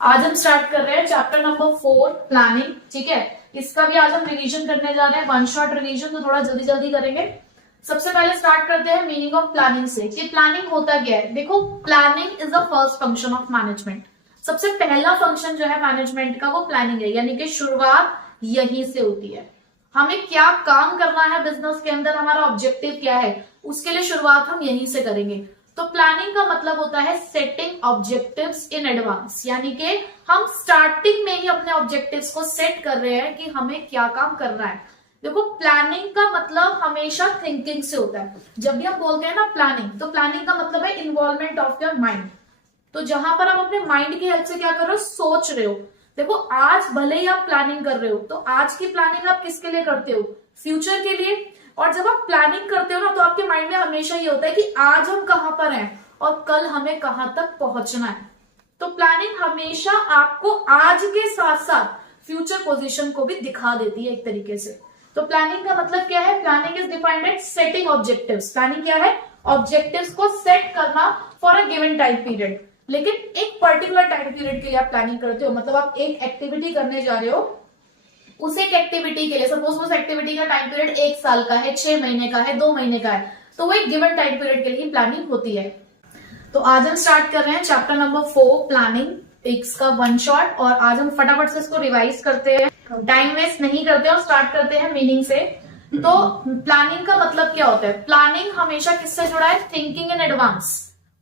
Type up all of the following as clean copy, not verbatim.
आज हम स्टार्ट कर रहे हैं चैप्टर नंबर 4 प्लानिंग। ठीक है, इसका भी आज हम रिवीजन करने जा रहे हैं, वन शॉट रिवीजन, तो थोड़ा जल्दी जल्दी करेंगे। सबसे पहले स्टार्ट करते हैं मीनिंग ऑफ प्लानिंग से कि प्लानिंग होता क्या है। देखो, planning is the first function of management. सबसे पहला फंक्शन जो है मैनेजमेंट का वो प्लानिंग है, यानी कि शुरुआत यहीं से होती है। हमें क्या काम करना है बिजनेस के अंदर, हमारा ऑब्जेक्टिव क्या है, उसके लिए शुरुआत हम यहीं से करेंगे। तो प्लानिंग का मतलब होता है सेटिंग ऑब्जेक्टिव्स इन एडवांस, यानी कि हम स्टार्टिंग में ही अपने ऑब्जेक्टिव्स को सेट कर रहे हैं कि हमें क्या काम करना है। देखो, प्लानिंग का मतलब हमेशा थिंकिंग से होता है। जब भी हम बोलते हैं ना प्लानिंग, तो प्लानिंग का मतलब है इन्वॉल्वमेंट ऑफ योर माइंड। तो जहां पर आप अपने माइंड की हेल्प से क्या कर रहे हो, सोच रहे हो। देखो, आज भले ही आप प्लानिंग कर रहे हो, तो आज की प्लानिंग आप किसके लिए करते हो, फ्यूचर के लिए। और जब आप प्लानिंग करते हो ना, तो आपके माइंड में हमेशा ये होता है कि आज हम कहां पर हैं और कल हमें कहां तक पहुंचना है। तो प्लानिंग हमेशा आपको आज के साथ साथ फ्यूचर पोजीशन को भी दिखा देती है एक तरीके से। तो प्लानिंग का मतलब क्या है, planning is defined as setting objectives. Planning क्या है, ऑब्जेक्टिव्स को सेट करना for a given time period. लेकिन एक पर्टिकुलर टाइम पीरियड के लिए आप प्लानिंग करते हो, मतलब आप एक एक्टिविटी करने जा रहे हो, उस एक एक्टिविटी के लिए, सपोज उस एक्टिविटी का टाइम पीरियड 1 साल का है, 6 महीने का है, 2 महीने का है, तो वो एक गिवन टाइम पीरियड के लिए प्लानिंग होती है। तो आज हम स्टार्ट कर रहे हैं चैप्टर नंबर 4 प्लानिंग, इसका वन शॉट। और आज हम फटाफट से इसको रिवाइज करते हैं, टाइम वेस्ट नहीं करते और स्टार्ट करते हैं मीनिंग से। तो प्लानिंग का मतलब क्या होता है, प्लानिंग हमेशा किससे जुड़ा है, थिंकिंग इन एडवांस।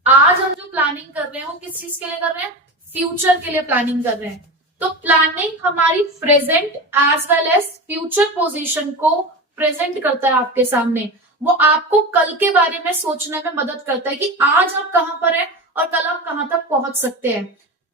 आज हम जो प्लानिंग कर रहे हैं वो किस चीज के लिए कर रहे हैं, फ्यूचर के लिए प्लानिंग कर रहे हैं। तो प्लानिंग हमारी present as well as future position को प्रेजेंट करता है आपके सामने। वो आपको कल के बारे में सोचने में मदद करता है कि आज आप कहां पर हैं और कल आप कहां तक पहुंच सकते हैं।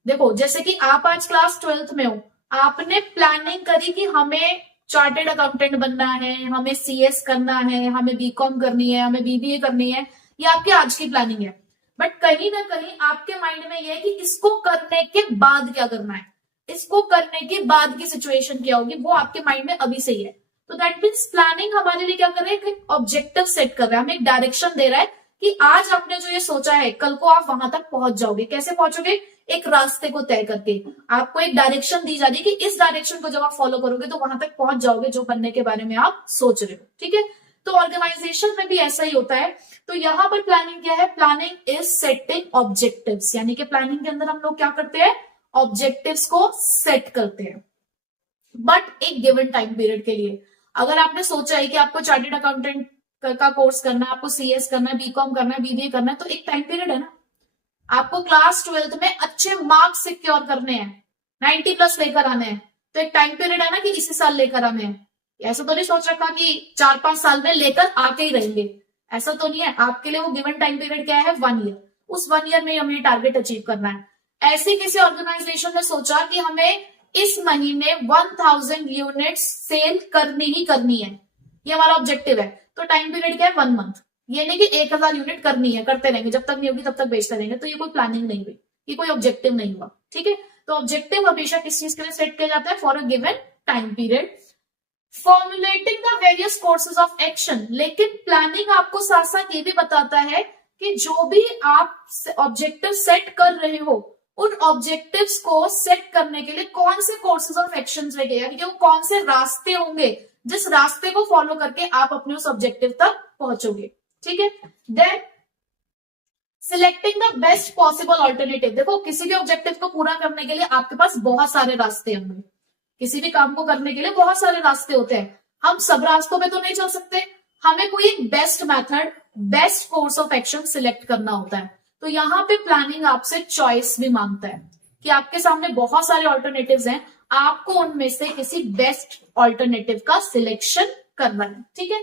देखो, जैसे कि आप आज क्लास 12th में हो, आपने प्लानिंग करी कि हमें चार्टेड अकाउंटेंट बनना है, हमें सीएस करना है, हमें बीकॉम करनी है, हमें बीबीए करनी है, ये आपकी आज की प्लानिंग है। बट कहीं ना कहीं आपके माइंड में ये है कि इसको करने के बाद क्या करना है, इसको करने के बाद की सिचुएशन क्या होगी, वो आपके माइंड में अभी से ही है। तो दैट मीन्स प्लानिंग हमारे लिए क्या कर रहा है, ऑब्जेक्टिव सेट कर रहा है, हमें एक डायरेक्शन दे रहा है कि आज आपने जो ये सोचा है, कल को आप वहां तक पहुंच जाओगे। कैसे पहुंचोगे, एक रास्ते को तय करके। आपको एक डायरेक्शन दी जा रही है कि इस डायरेक्शन को जब आप फॉलो करोगे तो वहां तक पहुंच जाओगे जो बनने के बारे में आप सोच रहे हो। ठीक है, तो ऑर्गेनाइजेशन में भी ऐसा ही होता है। तो यहाँ पर प्लानिंग क्या है, प्लानिंग इज सेटिंग ऑब्जेक्टिव्स, यानी कि प्लानिंग के अंदर हम लोग क्या करते हैं, ऑब्जेक्टिव्स को सेट करते हैं, बट एक गिवन टाइम पीरियड के लिए। अगर आपने सोचा है कि आपको चार्टेड अकाउंटेंट का कोर्स करना है, आपको सीएस करना है, बीकॉम करना है, बीबीए करना है, तो एक टाइम पीरियड है ना। आपको क्लास 12th में अच्छे मार्क्स सिक्योर करने हैं, 90+ लेकर आने हैं, तो एक टाइम पीरियड है ना कि इसी साल लेकर आने हैं। ऐसा तो नहीं सोच रखा कि 4-5 साल में लेकर आके ही रहेंगे, ऐसा तो नहीं है। आपके लिए वो गिवन टाइम पीरियड क्या है, 1 ईयर। उस 1 ईयर में हमें टारगेट अचीव करना है। ऐसे किसी ऑर्गेनाइजेशन ने सोचा कि हमें इस महीने 1000 यूनिट सेल करनी ही करनी है, ये हमारा ऑब्जेक्टिव है। तो टाइम पीरियड क्या है, 1 मंथ। ये नहीं कि 1000 यूनिट करनी है, करते रहेंगे, जब तक नहीं होगी तब तक बेचते रहेंगे, तो ये कोई प्लानिंग नहीं हुई, ये कोई ऑब्जेक्टिव नहीं हुआ। ठीक है, तो ऑब्जेक्टिव हमेशा किस चीज के लिए सेट किया जाता है, for a given time period. Formulating the various courses of action, लेकिन प्लानिंग आपको साथ साथ ये भी बताता है कि जो भी आप ऑब्जेक्टिव सेट कर रहे हो, उन ऑब्जेक्टिव्स को सेट करने के लिए कौन से कोर्सेज ऑफ एक्शन रहेंगे, यानी कि वो कौन से रास्ते होंगे जिस रास्ते को फॉलो करके आप अपने उस ऑब्जेक्टिव तक पहुंचोगे। ठीक है, then selecting the best possible alternative. देखो, किसी भी ऑब्जेक्टिव को पूरा करने के लिए आपके पास बहुत सारे रास्ते होंगे, किसी भी काम को करने के लिए बहुत सारे रास्ते होते हैं। हम सब रास्तों पे तो नहीं चल सकते, हमें कोई एक best method, best course of action select करना होता है। तो यहाँ पे प्लानिंग आपसे चॉइस भी मांगता है कि आपके सामने बहुत सारे ऑल्टरनेटिव्स हैं, आपको उनमें से किसी बेस्ट ऑल्टरनेटिव का सिलेक्शन करना है। ठीक है,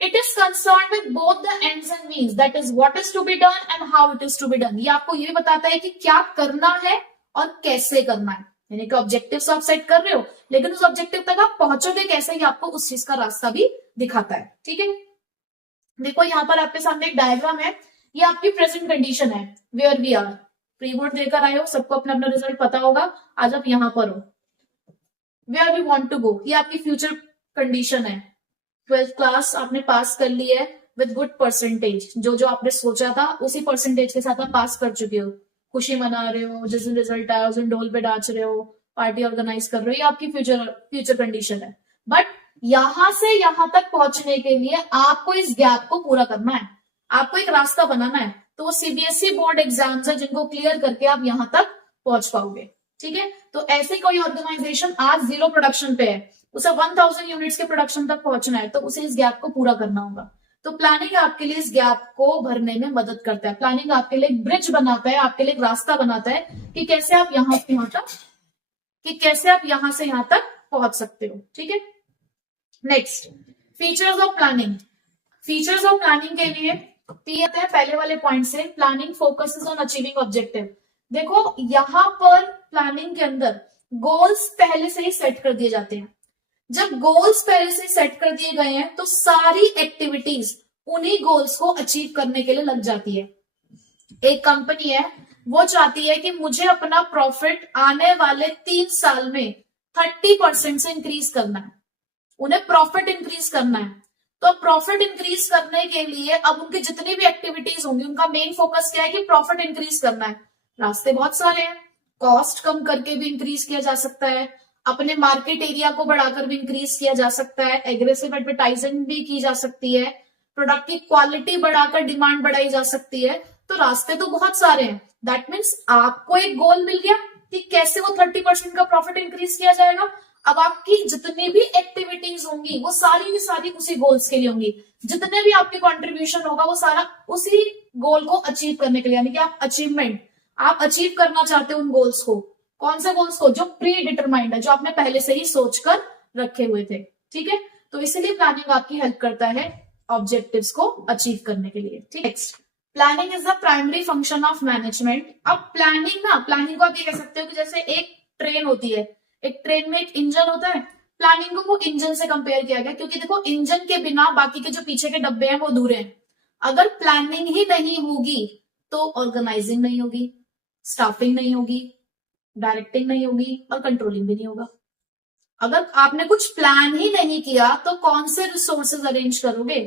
it is concern with both the ends and means, that is what is to be done and how it is to be done. ये आपको ये बताता है कि क्या करना है और कैसे करना है, यानी कि ऑब्जेक्टिव्स आप सेट कर रहे हो, लेकिन उस ऑब्जेक्टिव तक आप पहुंचोगे कैसे, ये आपको उस चीज का रास्ता भी दिखाता है। ठीक है, देखो यहाँ पर आपके सामने एक डायग्राम है, ये आपकी प्रेजेंट कंडीशन है, where we are. Pre board देकर आए हो, सबको अपना अपना रिजल्ट पता होगा, आज आप यहाँ पर हो। Where we want to go, ये आपकी फ्यूचर कंडीशन है। 12th क्लास आपने पास कर ली है विद गुड परसेंटेज, जो जो आपने सोचा था उसी परसेंटेज के साथ आप पास कर चुके हो। खुशी मना रहे हो, जिस दिन रिजल्ट आया उस दिन ढोल पे नाच रहे हो, पार्टी ऑर्गेनाइज कर रहे हो, ये आपकी फ्यूचर कंडीशन है। बट यहां से यहां तक पहुंचने के लिए आपको इस गैप को पूरा करना है, आपको एक रास्ता बनाना है। तो वो सीबीएसई बोर्ड एग्जाम्स है जिनको क्लियर करके आप यहां तक पहुंच पाओगे। ठीक है, तो ऐसे कोई ऑर्गेनाइजेशन आज 0 प्रोडक्शन पे है, उसे 1000 यूनिट्स के प्रोडक्शन तक पहुंचना है, तो उसे इस गैप को पूरा करना होगा। तो प्लानिंग आपके लिए इस गैप को भरने में मदद करता है। प्लानिंग आपके लिए एक ब्रिज बनाता है, आपके लिए एक रास्ता बनाता है कि कैसे आप यहां से यहां तक पहुंच सकते हो। ठीक है, next features of planning. Features of planning के लिए आते हैं पहले वाले पॉइंट से, planning focuses on achieving objective. देखो यहां पर प्लानिंग के अंदर गोल्स पहले से ही सेट कर दिए जाते हैं। जब गोल्स पहले से सेट कर दिए गए हैं तो सारी एक्टिविटीज उन्हीं गोल्स को अचीव करने के लिए लग जाती है। एक कंपनी है, वो चाहती है कि मुझे अपना प्रॉफिट आने वाले 3 साल में 30% से इंक्रीज करना है, उन्हें प्रॉफिट इंक्रीज करना है। तो प्रॉफिट इंक्रीज करने के लिए अब उनकी जितनी भी एक्टिविटीज होंगी उनका मेन फोकस क्या है कि प्रॉफिट इंक्रीज करना है। रास्ते बहुत सारे हैं, कॉस्ट कम करके भी इंक्रीज किया जा सकता है, अपने मार्केट एरिया को बढ़ाकर भी इंक्रीज किया जा सकता है, एग्रेसिव एडवर्टाइजिंग भी की जा सकती है, प्रोडक्ट की क्वालिटी बढ़ाकर डिमांड बढ़ाई जा सकती है। तो रास्ते तो बहुत सारे हैं। दैट मीन्स आपको एक गोल मिल गया कि कैसे वो 30% का प्रॉफिट इंक्रीज किया जाएगा। अब आपकी जितनी भी एक्टिविटीज होंगी वो सारी की सारी उसी गोल्स के लिए होंगी, जितने भी आपके कंट्रीब्यूशन होगा वो सारा उसी गोल को अचीव करने के लिए, यानी कि आप अचीव करना चाहते हो उन गोल्स को। कौन से गोल्स को? जो प्री डिटरमाइंड है, जो आपने पहले से ही सोचकर रखे हुए थे। ठीक है, तो इसीलिए प्लानिंग आपकी हेल्प करता है ऑब्जेक्टिव्स को अचीव करने के लिए। ठीक, next planning is the primary function of management. अब प्लानिंग को आप ये कह सकते हो कि जैसे एक ट्रेन होती है, एक ट्रेन में एक इंजन होता है, प्लानिंग को वो इंजन से कंपेयर किया गया, क्योंकि देखो इंजन के बिना बाकी के जो पीछे के डब्बे हैं वो अधूरे हैं। अगर प्लानिंग ही नहीं होगी तो ऑर्गेनाइजिंग नहीं होगी, स्टाफिंग नहीं होगी, डायरेक्टिंग नहीं होगी और कंट्रोलिंग भी नहीं होगा। अगर आपने कुछ प्लान ही नहीं किया तो कौन से रिसोर्सेज अरेंज करोगे,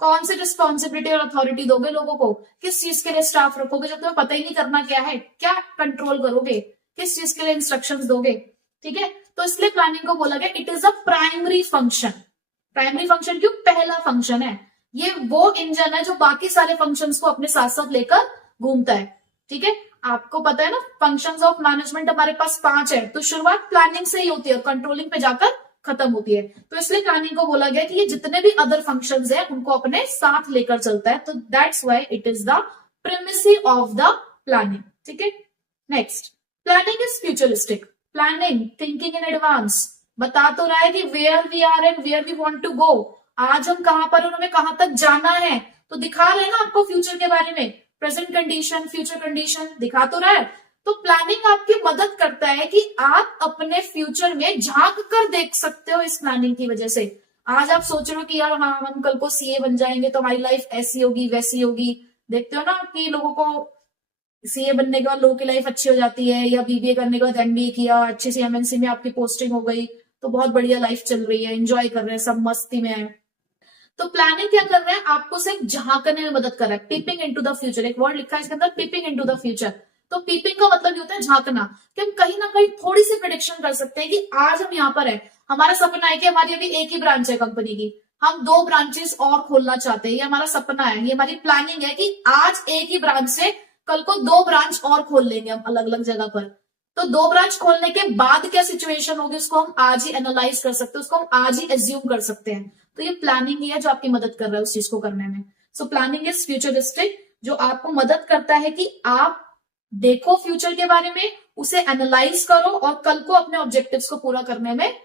कौन से रिस्पॉन्सिबिलिटी और अथॉरिटी दोगे लोगों को, किस चीज के लिए स्टाफ रखोगे जब तुम्हें पता ही नहीं करना क्या है, क्या कंट्रोल करोगे, किस चीज के लिए इंस्ट्रक्शंस दोगे। ठीक है, तो इसलिए प्लानिंग को बोला गया it is a primary function. Primary function क्यों? पहला फंक्शन है, ये वो इंजन है जो बाकी सारे फंक्शंस को अपने साथ साथ लेकर घूमता है। ठीक है, आपको पता है ना फंक्शंस ऑफ मैनेजमेंट हमारे पास 5 है, तो शुरुआत प्लानिंग से ही होती है और कंट्रोलिंग पे जाकर खत्म होती है। तो इसलिए प्लानिंग को बोला गया कि ये जितने भी अदर फंक्शंस हैं उनको अपने साथ लेकर चलता है। तो that's why it is the premise of the planning. ठीक है, next planning is futuristic. Planning thinking in advance बता तो रहा है कि where we are and where we want to go, आज हम कहां पर और हमें कहां तक जाना है, तो दिखा रहे हैं ना आपको फ्यूचर के बारे में, प्रेजेंट कंडीशन फ्यूचर कंडीशन दिखा तो रहा है। तो प्लानिंग आपकी मदद करता है कि आप अपने फ्यूचर में झांक कर देख सकते हो। इस प्लानिंग की वजह से आज आप सोच रहे हो कि यार हाँ हम कल को सीए बन जाएंगे तो हमारी लाइफ ऐसी होगी वैसी होगी। देखते हो ना कि लोगों को सीए बनने के बाद लोगों की लाइफ अच्छी हो जाती है, या बीबीए करने के बाद एमबीए किया, अच्छी सी एमएनसी में आपकी पोस्टिंग हो गई तो बहुत बढ़िया लाइफ चल रही है, एंजॉय कर रहे हैं, सब मस्ती में है। तो प्लानिंग क्या कर रहा है? आपको सिर्फ झांकने में मदद कर रहा है। पीपिंग इनटू द फ्यूचर, एक वर्ड लिखा है इसके अंदर, पीपिंग इनटू द फ्यूचर। तो पीपिंग का मतलब ये होता है झांकना, कि हम कहीं ना कहीं थोड़ी सी प्रेडिक्शन कर सकते हैं कि आज हम यहाँ पर है, हमारा सपना है कि हमारी अभी एक ही ब्रांच है कंपनी की, हम 2 ब्रांचेस और खोलना चाहते हैं, ये हमारा सपना है, ये हमारी प्लानिंग है कि आज एक ही ब्रांच से कल को 2 ब्रांच और खोल लेंगे हम अलग अलग जगह पर। तो 2 ब्रांच खोलने के बाद क्या सिचुएशन होगी उसको हम आज ही एनालाइज कर सकते हैं, उसको हम आज ही एज्यूम कर सकते हैं। तो ये प्लानिंग ही है जो आपकी मदद कर रहा है उस चीज को करने में। सो प्लानिंग इज फ्यूचरिस्टिक, जो आपको मदद करता है कि आप देखो फ्यूचर के बारे में, उसे एनालाइज करो और कल को अपने ऑब्जेक्टिव्स को पूरा करने में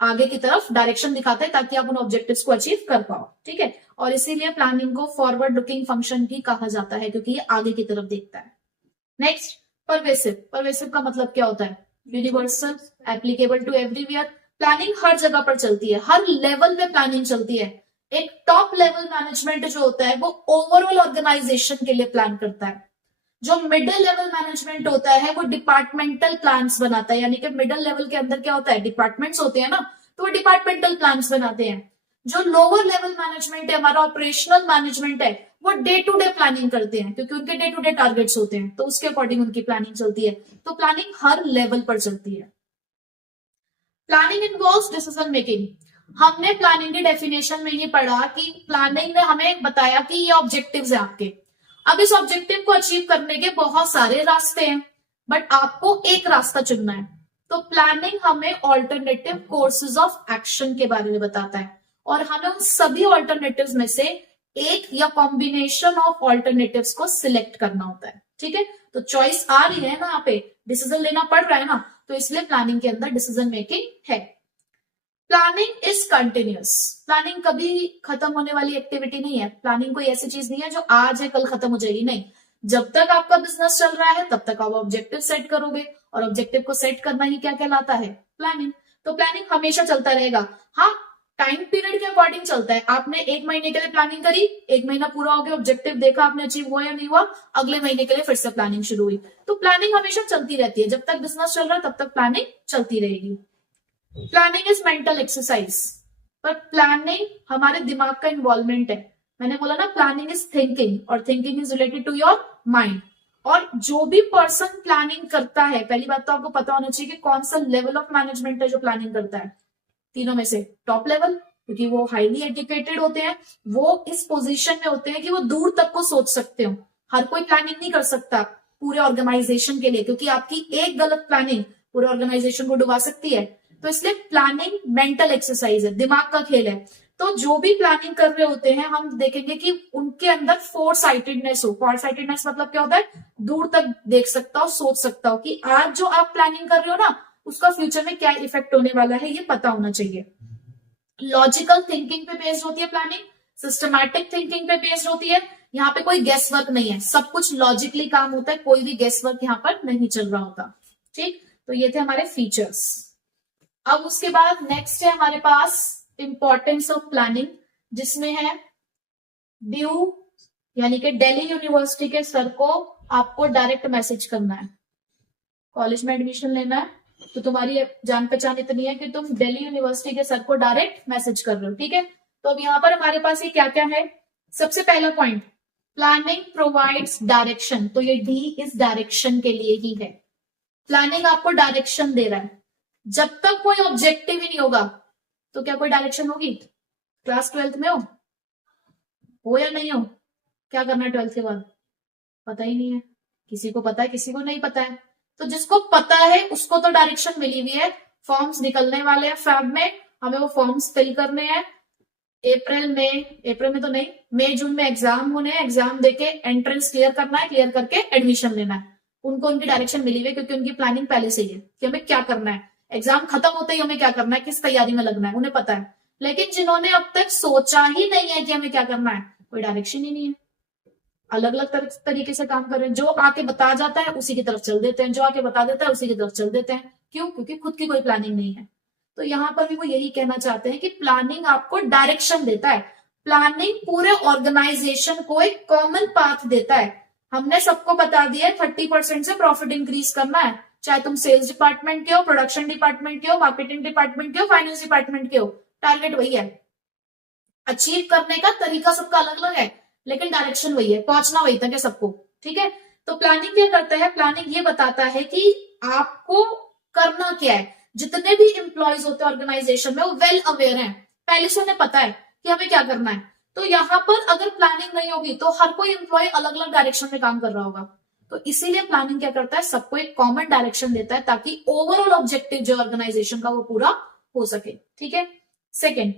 आगे की तरफ डायरेक्शन दिखाता है ताकि आप उन ऑब्जेक्टिव्स को अचीव कर पाओ। ठीक है, और इसीलिए प्लानिंग को फॉरवर्ड लुकिंग फंक्शन भी कहा जाता है क्योंकि ये आगे की तरफ देखता है। Next pervasive. परवेसिव का मतलब क्या होता है? Universal, applicable to everywhere. Planning हर जगह पर चलती है, हर लेवल में प्लानिंग चलती है। एक टॉप लेवल मैनेजमेंट जो होता है वो ओवरऑल ऑर्गेनाइजेशन के लिए प्लान करता है। जो मिडिल लेवल मैनेजमेंट होता है वो डिपार्टमेंटल प्लान्स बनाता है, यानी कि मिडिल लेवल के अंदर क्या होता है? डिपार्टमेंट्स होते हैं ना, तो वो डिपार्टमेंटल प्लान्स बनाते हैं। जो लोअर लेवल मैनेजमेंट है, हमारा ऑपरेशनल मैनेजमेंट है, वो डे टू डे प्लानिंग करते हैं, क्योंकि उनके डे टू डे टारगेट्स होते हैं, तो उसके अकॉर्डिंग उनकी प्लानिंग चलती है। तो प्लानिंग हर लेवल पर चलती है। Planning involves decision making. हमने प्लानिंग की डेफिनेशन में ही पढ़ा कि प्लानिंग ने हमें बताया कि ये ऑब्जेक्टिव्स है आपके। अब इस ऑब्जेक्टिव को अचीव करने के बहुत सारे रास्ते हैं, बट आपको एक रास्ता चुनना है। तो प्लानिंग हमें ऑल्टरनेटिव कोर्सेज ऑफ एक्शन के बारे में बताता है, और हमें उन सभी ऑल्टरनेटिव्स में से एक या कॉम्बिनेशन ऑफ ऑल्टरनेटिव्स को सिलेक्ट करना होता है। ठीक है, तो चॉइस आ रही है ना, यहाँ पे डिसीजन लेना पड़ रहा है ना, तो इसलिए प्लानिंग के अंदर डिसीजन मेकिंग है। Planning is continuous. प्लानिंग कभी खत्म होने वाली एक्टिविटी नहीं है। प्लानिंग कोई ऐसी चीज नहीं है जो आज है कल खत्म हो जाएगी, नहीं। जब तक आपका बिजनेस चल रहा है तब तक आप ऑब्जेक्टिव सेट करोगे, और ऑब्जेक्टिव को सेट करना ही क्या कहलाता है, प्लानिंग। तो प्लानिंग हमेशा चलता रहेगा। हाँ, टाइम पीरियड के अकॉर्डिंग चलता है। आपने 1 महीने के लिए प्लानिंग करी, 1 महीना पूरा हो गया, ऑब्जेक्टिव देखा आपने अचीव हुआ या नहीं हुआ, अगले महीने के लिए फिर से प्लानिंग शुरू हुई। तो प्लानिंग हमेशा चलती रहती है। जब तक बिजनेस चल रहा है तब तक प्लानिंग चलती रहेगी। Planning is mental exercise. पर प्लानिंग हमारे दिमाग का इन्वॉल्वमेंट है। मैंने बोला ना, प्लानिंग इज थिंकिंग, और thinking is related to your mind. और जो भी पर्सन प्लानिंग करता है, पहली बात तो आपको पता होना चाहिए कि कौन सा लेवल ऑफ मैनेजमेंट है जो प्लानिंग करता है। तीनों में से टॉप लेवल, क्योंकि वो हाईली एजुकेटेड होते हैं, वो इस पोजीशन में होते हैं कि वो दूर तक को सोच सकते हो। हर कोई प्लानिंग नहीं कर सकता पूरे ऑर्गेनाइजेशन के लिए, क्योंकि आपकी एक गलत प्लानिंग पूरे ऑर्गेनाइजेशन को डुबा सकती है। तो इसलिए प्लानिंग मेंटल एक्सरसाइज है, दिमाग का खेल है। तो जो भी प्लानिंग कर रहे होते हैं, हम देखेंगे कि उनके अंदर फोर साइटेडनेस हो। फोर साइटेडनेस मतलब क्या होता है, दूर तक देख सकता हो, सोच सकता हो कि आज जो आप प्लानिंग कर रहे हो ना, उसका फ्यूचर में क्या इफेक्ट होने वाला है, ये पता होना चाहिए। लॉजिकल थिंकिंग पे बेस्ड होती है प्लानिंग, सिस्टमैटिक थिंकिंग पे बेस्ड होती है। यहाँ पे कोई गेस वर्क नहीं है, सब कुछ लॉजिकली काम होता है, कोई भी गेस वर्क यहाँ पर नहीं चल रहा होता। ठीक, तो ये थे हमारे फीचर्स। अब उसके बाद नेक्स्ट है हमारे पास इंपॉर्टेंस ऑफ प्लानिंग, जिसमें है ड्यू, यानी कि दिल्ली यूनिवर्सिटी के सर को आपको डायरेक्ट मैसेज करना है। कॉलेज में एडमिशन लेना है तो तुम्हारी जान पहचान इतनी है कि तुम दिल्ली यूनिवर्सिटी के सर को डायरेक्ट मैसेज कर रहे हो। ठीक है, तो अब यहाँ पर हमारे पास ये क्या क्या है। सबसे पहला पॉइंट, प्लानिंग प्रोवाइड्स डायरेक्शन। तो ये डी इस डायरेक्शन के लिए ही है। प्लानिंग आपको डायरेक्शन दे रहा है। जब तक कोई ऑब्जेक्टिव ही नहीं होगा तो क्या कोई डायरेक्शन होगी? क्लास 12th में हो या नहीं हो, क्या करना है 12th के बाद पता ही नहीं है। किसी को पता है, किसी को नहीं पता है। तो जिसको पता है उसको तो डायरेक्शन मिली हुई है। फॉर्म्स निकलने वाले हैं फेब में, हमें वो फॉर्म्स फिल करने हैं। अप्रैल में तो नहीं, मई जून में एग्जाम होने हैं, एग्जाम देके एंट्रेंस क्लियर करना है, क्लियर करके एडमिशन लेना है। उनको उनकी डायरेक्शन मिली हुई है, क्योंकि उनकी प्लानिंग पहले से ही है कि हमें क्या करना है, एग्जाम खत्म होते ही हमें क्या करना है, किस तैयारी में लगना है, उन्हें पता है। लेकिन जिन्होंने अब तक सोचा ही नहीं है कि हमें क्या करना है, कोई डायरेक्शन ही नहीं है, अलग अलग तरीके से काम कर रहे हैं। जो आके बता जाता है उसी की तरफ चल देते हैं, जो आके बता देता है उसी की तरफ चल देते हैं। क्यों? क्योंकि खुद की कोई प्लानिंग नहीं है। तो यहाँ पर भी वो यही कहना चाहते हैं कि प्लानिंग आपको डायरेक्शन देता है। प्लानिंग पूरे ऑर्गेनाइजेशन को एक कॉमन पाथ देता है। हमने सबको बता दिया है 30% से प्रॉफिट इंक्रीज करना है, चाहे तुम सेल्स डिपार्टमेंट के हो, प्रोडक्शन डिपार्टमेंट के हो, मार्केटिंग डिपार्टमेंट के हो, फाइनेंस डिपार्टमेंट के हो, टारगेट वही है। अचीव करने का तरीका सबका अलग अलग है, लेकिन डायरेक्शन वही है, पहुंचना वही तक है सबको। ठीक है, तो प्लानिंग क्या करता है, प्लानिंग ये बताता है कि आपको करना क्या है। जितने भी एम्प्लॉयज होते हैं ऑर्गेनाइजेशन में, वो वेल अवेयर हैं, पहले से उन्हें पता है कि हमें क्या करना है। तो यहाँ पर अगर प्लानिंग नहीं होगी तो हर कोई एम्प्लॉय अलग अलग डायरेक्शन में काम कर रहा होगा। तो इसीलिए प्लानिंग क्या करता है, सबको एक कॉमन डायरेक्शन देता है, ताकि ओवरऑल ऑब्जेक्टिव जो ऑर्गेनाइजेशन का वो पूरा हो सके। ठीक है, second,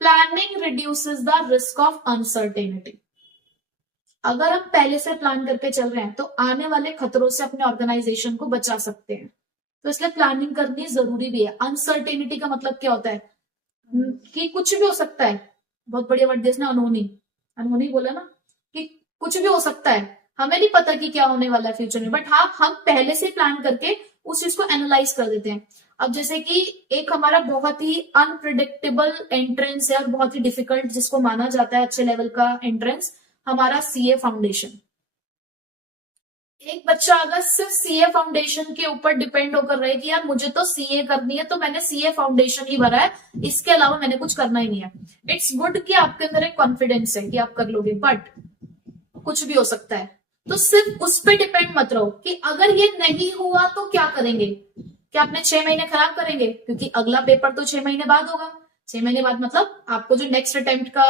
planning reduces the risk of uncertainty. अगर हम पहले से प्लान करके चल रहे हैं तो आने वाले खतरों से अपने ऑर्गेनाइजेशन को बचा सकते हैं। तो इसलिए प्लानिंग करनी जरूरी भी है। अनसर्टेनिटी का मतलब क्या होता है कि कुछ भी हो सकता है। बहुत बढ़िया वर्ड दिया, अनहोनी बोला ना, कि कुछ भी हो सकता है, हमें नहीं पता कि क्या होने वाला है फ्यूचर में, बट हाँ, हम पहले से प्लान करके उस चीज को एनालाइज कर देते हैं। अब जैसे कि एक हमारा बहुत ही अनप्रिडिक्टेबल एंट्रेंस है और बहुत ही डिफिकल्ट, जिसको माना जाता है अच्छे लेवल का एंट्रेंस, हमारा सीए फाउंडेशन। एक बच्चा अगर सिर्फ सीए फाउंडेशन के ऊपर डिपेंड होकर रहे कि यार मुझे तो सीए करनी है तो मैंने सीए फाउंडेशन ही भरा है, इसके अलावा मैंने कुछ करना ही नहीं है। इट्स गुड कि आपके अंदर एक कॉन्फिडेंस है कि आप कर लोगे, बट कुछ भी हो सकता है। तो सिर्फ उस पर डिपेंड मत रहो कि अगर ये नहीं हुआ तो क्या करेंगे, क्या अपने 6 महीने खराब करेंगे, क्योंकि अगला पेपर तो 6 महीने बाद होगा। 6 महीने बाद मतलब आपको जो नेक्स्ट अटेम्प्ट का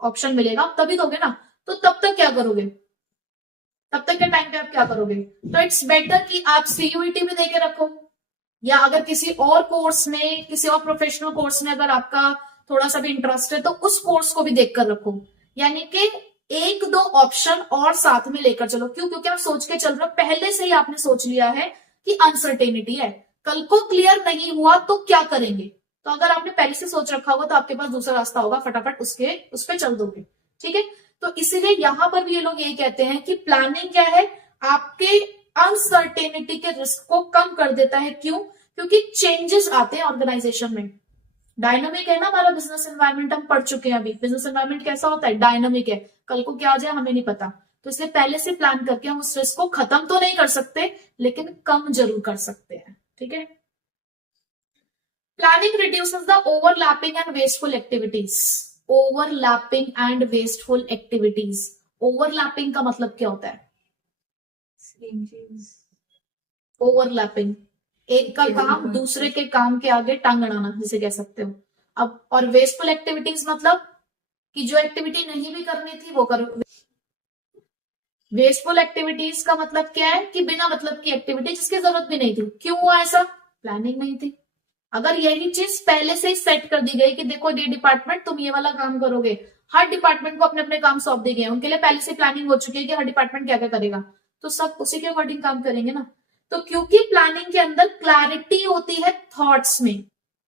ऑप्शन मिलेगा तभी दोगे ना, तो तब तक क्या करोगे, तब तक के टाइम पे आप क्या करोगे। तो इट्स बेटर कि आप सीयूईटी भी देके रखो, या अगर किसी और कोर्स में, किसी और प्रोफेशनल कोर्स में अगर आपका थोड़ा सा भी इंटरेस्ट है तो उस कोर्स को भी देखकर रखो। यानी कि एक दो ऑप्शन और साथ में लेकर चलो। क्यों? क्योंकि आप सोच के चल रहे हो, पहले से ही आपने सोच लिया है कि अनसर्टेनिटी है, कल को क्लियर नहीं हुआ तो क्या करेंगे। तो अगर आपने पहले से सोच रखा होगा तो आपके पास दूसरा रास्ता होगा, फटाफट उस पर चल दोगे। ठीक है, तो इसीलिए यहां पर भी ये लोग यही कहते हैं कि प्लानिंग क्या है, आपके अनसर्टेनिटी के रिस्क को कम कर देता है। क्यों? क्योंकि चेंजेस आते हैं ऑर्गेनाइजेशन में। डायनामिक है ना हमारा बिजनेस एनवायरनमेंट, हम पढ़ चुके हैं अभी। बिजनेस एनवायरनमेंट कैसा होता है? डायनामिक है, कल को क्या आ जाए हमें नहीं पता। तो इसलिए पहले से प्लान करके हम उस रिस्क को खत्म तो नहीं कर सकते, लेकिन कम जरूर कर सकते हैं। ठीक है, planning reduces the overlapping and wasteful activities. Overlapping and wasteful activities, overlapping का मतलब क्या होता है? ओवरलैपिंग, एक का काम दूसरे के काम के आगे टांग अड़ाना जिसे कह सकते हो। अब और वेस्टफुल एक्टिविटीज मतलब कि जो एक्टिविटी नहीं भी करनी थी वो करो। वेस्टफुल एक्टिविटीज का मतलब क्या है कि बिना मतलब की एक्टिविटी जिसकी जरूरत भी नहीं थी। क्यों हुआ ऐसा? प्लानिंग नहीं थी। अगर यही चीज पहले से ही सेट कर दी गई कि देखो ये डिपार्टमेंट तुम ये वाला काम करोगे, हर डिपार्टमेंट को अपने अपने काम सौंप दिए गए, उनके लिए पहले से प्लानिंग हो चुकी है कि हर डिपार्टमेंट क्या क्या करेगा, तो सब उसी के अकॉर्डिंग काम करेंगे ना। तो क्योंकि प्लानिंग के अंदर क्लैरिटी होती है थॉट्स में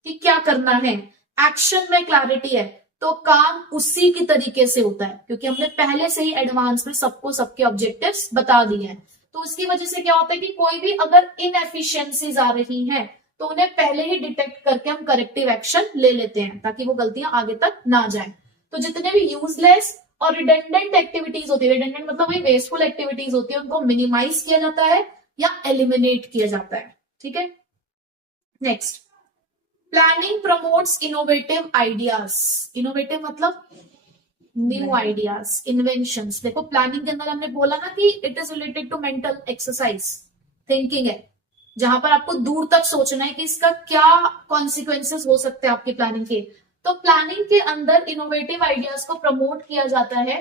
कि क्या करना है, एक्शन में क्लैरिटी है, तो काम उसी की तरीके से होता है, क्योंकि हमने पहले से ही एडवांस में सबको सबके ऑब्जेक्टिव्स बता दिए हैं। तो उसकी वजह से क्या होता है कि कोई भी अगर इनएफिशिएंसीज आ रही हैं तो उन्हें पहले ही डिटेक्ट करके हम करेक्टिव एक्शन ले लेते हैं ताकि वो गलतियां आगे तक ना जाए। तो जितने भी यूजलेस और रिडेंडेंट एक्टिविटीज होती है, रिडेंडेंट मतलब वही वेस्टफुल एक्टिविटीज होती है, उनको मिनिमाइज किया जाता है या एलिमिनेट किया जाता है। ठीक है, next, planning promotes innovative ideas. Innovative मतलब न्यू आइडियाज, इन्वेंशंस। देखो प्लानिंग के अंदर हमने बोला ना कि it is related to mental exercise, thinking है, जहां पर आपको दूर तक सोचना है कि इसका क्या कॉन्सिक्वेंसेस हो सकते हैं आपकी प्लानिंग के। तो प्लानिंग के अंदर इनोवेटिव आइडियाज को प्रमोट किया जाता है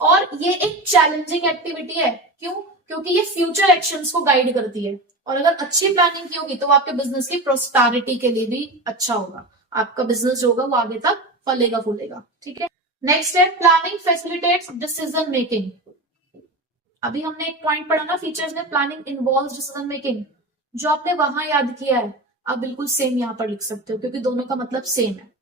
और ये एक चैलेंजिंग एक्टिविटी है। क्यों? क्योंकि ये फ्यूचर एक्शंस को गाइड करती है, और अगर अच्छी प्लानिंग की होगी तो वो आपके बिजनेस की प्रोस्पेरिटी के लिए भी अच्छा होगा, आपका बिजनेस जो होगा वो आगे तक फलेगा फूलेगा। ठीक है, नेक्स्ट है प्लानिंग फैसिलिटेट्स डिसीजन मेकिंग। अभी हमने एक पॉइंट पढ़ा ना फीचर्स में, प्लानिंग इन्वॉल्व्स डिसीजन मेकिंग। जो आपने वहां याद किया है आप बिल्कुल सेम यहां पर लिख सकते हो, क्योंकि दोनों का मतलब सेम है।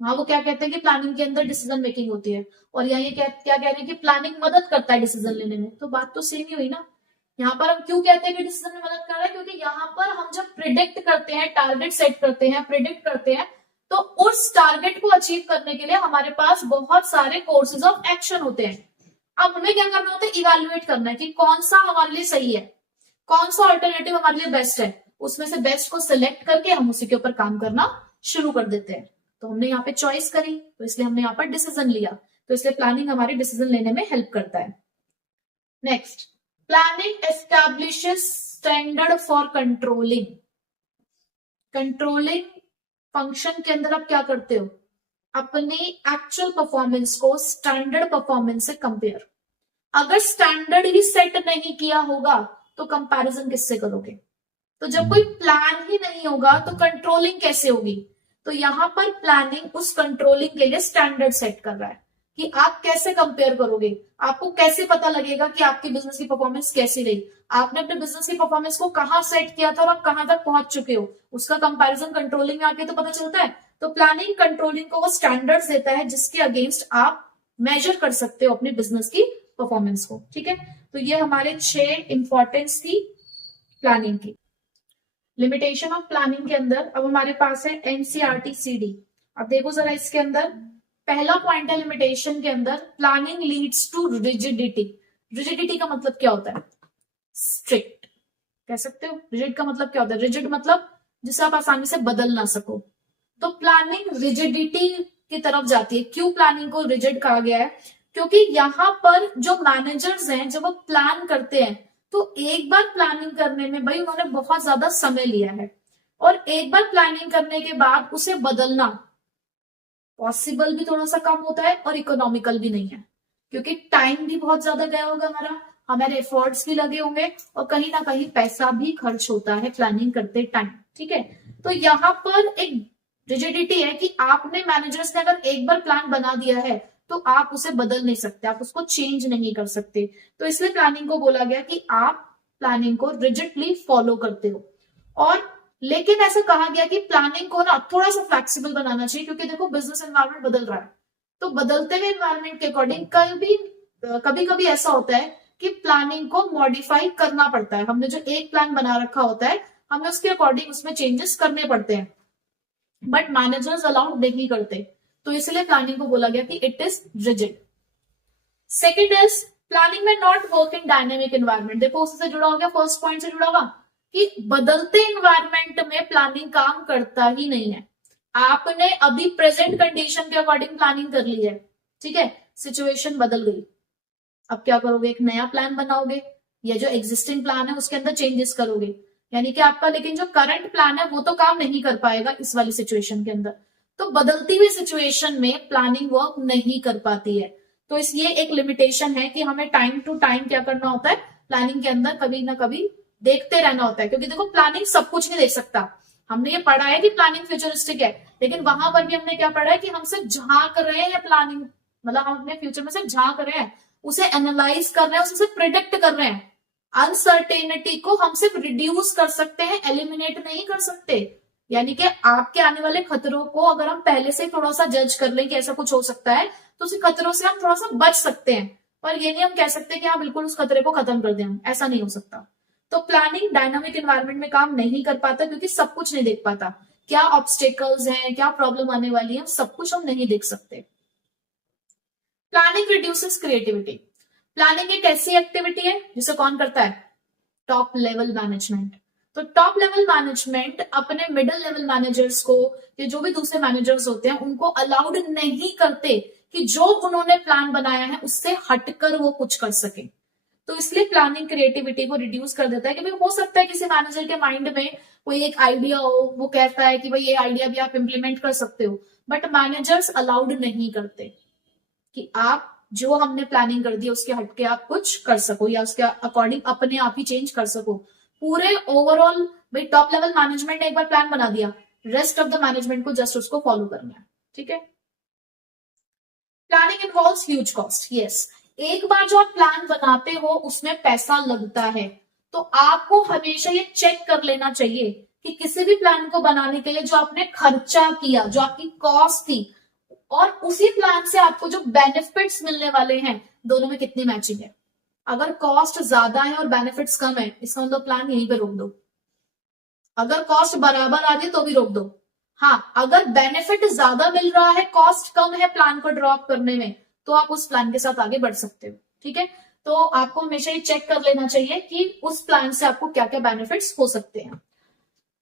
वहां वो क्या कहते हैं कि प्लानिंग के अंदर डिसीजन मेकिंग होती है, और यहाँ ये क्या कह रहे हैं कि प्लानिंग मदद करता है डिसीजन लेने में। तो बात तो सेम ही हुई ना। यहाँ पर हम क्यों कहते हैं कि डिसीजन में मदद कर रहा है? क्योंकि यहाँ पर हम जब प्रिडिक्ट करते हैं, टारगेट सेट करते हैं, प्रिडिक्ट करते हैं, तो उस टारगेट को अचीव करने के लिए हमारे पास बहुत सारे कोर्सेज ऑफ एक्शन होते हैं। अब हमें क्या करना होता है? इवेल्युएट करना है कि कौन सा हमारे लिए सही है, कौन सा अल्टरनेटिव हमारे लिए बेस्ट है। उसमें से बेस्ट को सिलेक्ट करके हम उसी के ऊपर काम करना शुरू कर देते हैं। तो हमने यहाँ पे चॉइस करी, तो इसलिए हमने यहाँ पर डिसीजन लिया। तो इसलिए प्लानिंग हमारे डिसीजन लेने में हेल्प करता है। Next, planning establishes standard for controlling. Controlling function के अंदर आप क्या करते हो? अपनी एक्चुअल परफॉर्मेंस को स्टैंडर्ड परफॉर्मेंस से कंपेयर। अगर स्टैंडर्ड ही सेट नहीं किया होगा तो कंपैरिजन किससे करोगे? तो जब कोई प्लान ही नहीं होगा तो कंट्रोलिंग कैसे होगी? तो यहां पर प्लानिंग उस कंट्रोलिंग के लिए स्टैंडर्ड सेट कर रहा है कि आप कैसे कंपेयर करोगे, आपको कैसे पता लगेगा कि आपकी बिजनेस की परफॉर्मेंस कैसी रही, आपने अपने बिजनेस की परफॉर्मेंस को कहां सेट किया था और आप कहां तक पहुंच चुके हो, उसका कंपैरिजन कंट्रोलिंग में आके तो पता चलता है। तो प्लानिंग कंट्रोलिंग को वो स्टैंडर्ड्स देता है जिसके अगेंस्ट आप मेजर कर सकते हो अपने बिजनेस की परफॉर्मेंस को। ठीक है, तो ये हमारे 6 इंपॉर्टेंस थी प्लानिंग की। लिमिटेशन ऑफ प्लानिंग के अंदर अब हमारे पास है एनसीईआरटी सीडी। अब देखो जरा इसके अंदर पहला पॉइंट है लिमिटेशन के अंदर, planning leads to rigidity. Rigidity का मतलब क्या होता है? स्ट्रिक्ट कह सकते हो। रिजिड का मतलब क्या होता है? रिजिड मतलब जिसे आप आसानी से बदल ना सको। तो प्लानिंग रिजिडिटी की तरफ जाती है। क्यों प्लानिंग को रिजिड कहा गया है? क्योंकि यहाँ पर जो मैनेजर्स हैं जब वो प्लान करते हैं तो एक बार प्लानिंग करने में भाई उन्होंने बहुत ज्यादा समय लिया है, और एक बार प्लानिंग करने के बाद उसे बदलना पॉसिबल भी थोड़ा सा कम होता है और इकोनॉमिकल भी नहीं है, क्योंकि टाइम भी बहुत ज्यादा गया होगा हमारा, हमारे एफर्ट्स भी लगे होंगे और कहीं ना कहीं पैसा भी खर्च होता है प्लानिंग करते टाइम। ठीक है, तो यहाँ पर एक रिजिडिटी है कि आपने मैनेजर्स ने अगर एक बार प्लान बना दिया है तो आप उसे बदल नहीं सकते, आप उसको चेंज नहीं कर सकते। तो इसलिए प्लानिंग को बोला गया कि आप प्लानिंग को रिजिडली फॉलो करते हो। और लेकिन ऐसा कहा गया कि प्लानिंग को ना थोड़ा सा फ्लेक्सिबल बनाना चाहिए, क्योंकि देखो बिजनेस एनवायरनमेंट बदल रहा है, तो बदलते हुए एनवायरनमेंट के अकॉर्डिंग कभी कभी ऐसा होता है कि प्लानिंग को मॉडिफाई करना पड़ता है। हमने जो एक प्लान बना रखा होता है हमें उसके अकॉर्डिंग उसमें चेंजेस करने पड़ते हैं, बट मैनेजर्स अलाउड नहीं करते, तो इसलिए प्लानिंग को बोला गया कि it is rigid. Second is planning में not work in dynamic environment. देखो उससे जुड़ा हो गया, फर्स्ट पॉइंट से जुड़ा हुआ कि बदलते एनवायरनमेंट में प्लानिंग काम करता ही नहीं है। आपने अभी प्रेजेंट कंडीशन के अकॉर्डिंग प्लानिंग कर ली है, ठीक है, सिचुएशन बदल गई, अब क्या करोगे, एक नया प्लान बनाओगे या जो एग्जिस्टिंग प्लान है उसके अंदर चेंजेस करोगे, यानी कि आपका लेकिन जो करंट प्लान है वो तो काम नहीं कर पाएगा इस वाली सिचुएशन के अंदर। तो बदलती हुई सिचुएशन में प्लानिंग वर्क नहीं कर पाती है। तो इस ये एक लिमिटेशन है कि हमें टाइम टू टाइम क्या करना होता है, प्लानिंग के अंदर कभी ना कभी देखते रहना होता है, क्योंकि देखो प्लानिंग सब कुछ नहीं देख सकता। हमने ये पढ़ा है कि प्लानिंग फ्यूचरिस्टिक है, लेकिन वहां पर भी हमने क्या पढ़ा है कि हम सिर्फ झांक रहे हैं प्लानिंग, मतलब हम अपने फ्यूचर में सिर्फ झांक रहे हैं, उसे एनालाइज कर रहे हैं, उसे सिर्फ प्रिडिक्ट कर रहे हैं। अनसर्टेनिटी को हम सिर्फ रिड्यूस कर सकते हैं, एलिमिनेट नहीं कर सकते। यानी कि आपके आने वाले खतरों को अगर हम पहले से थोड़ा सा जज कर लें कि ऐसा कुछ हो सकता है, तो उस खतरों से हम थोड़ा सा बच सकते हैं, पर ये नहीं हम कह सकते कि हाँ बिल्कुल उस खतरे को खत्म कर दें, हम ऐसा नहीं हो सकता। तो प्लानिंग डायनामिक एनवायरनमेंट में काम नहीं कर पाता, क्योंकि सब कुछ नहीं देख पाता, क्या ऑब्स्टेकल्स हैं, क्या प्रॉब्लम आने वाली है, सब कुछ हम नहीं देख सकते। Planning reduces creativity. प्लानिंग एक ऐसी एक्टिविटी है जिसे कौन करता है, टॉप लेवल मैनेजमेंट। तो टॉप लेवल मैनेजमेंट अपने मिडिल लेवल मैनेजर्स को या जो भी दूसरे मैनेजर्स होते हैं उनको अलाउड नहीं करते कि जो उन्होंने प्लान बनाया है उससे हटकर वो कुछ कर सके। तो इसलिए प्लानिंग क्रिएटिविटी को रिड्यूस कर देता है कि भाई हो सकता है किसी मैनेजर के माइंड में कोई एक आइडिया हो, वो कहता है कि भाई ये आइडिया भी आप इंप्लीमेंट कर सकते हो, बट मैनेजर्स अलाउड नहीं करते कि आप जो हमने प्लानिंग कर दी उसके हटके आप कुछ कर सको या उसके अकॉर्डिंग अपने आप ही चेंज कर सको। पूरे ओवरऑल भाई टॉप लेवल मैनेजमेंट ने एक बार प्लान बना दिया, रेस्ट ऑफ द मैनेजमेंट को जस्ट उसको फॉलो करना है। ठीक है, planning involves huge cost. Yes, एक बार जो आप प्लान बनाते हो उसमें पैसा लगता है, तो आपको हमेशा ये चेक कर लेना चाहिए कि किसी भी प्लान को बनाने के लिए जो आपने खर्चा किया, जो आपकी कॉस्ट थी, और उसी प्लान से आपको जो बेनिफिट्स मिलने वाले हैं, दोनों में कितनी मैचिंग है। अगर कॉस्ट ज्यादा है और बेनिफिट्स कम है, इसका मतलब प्लान यहीं पे रोक दो। अगर कॉस्ट बराबर आ रही है तो भी रोक दो। हाँ, अगर बेनिफिट ज्यादा मिल रहा है, कॉस्ट कम है प्लान को ड्रॉप करने में, तो आप उस प्लान के साथ आगे बढ़ सकते हो। ठीक है, तो आपको हमेशा ये चेक कर लेना चाहिए कि उस प्लान से आपको क्या क्या बेनिफिट्स हो सकते हैं।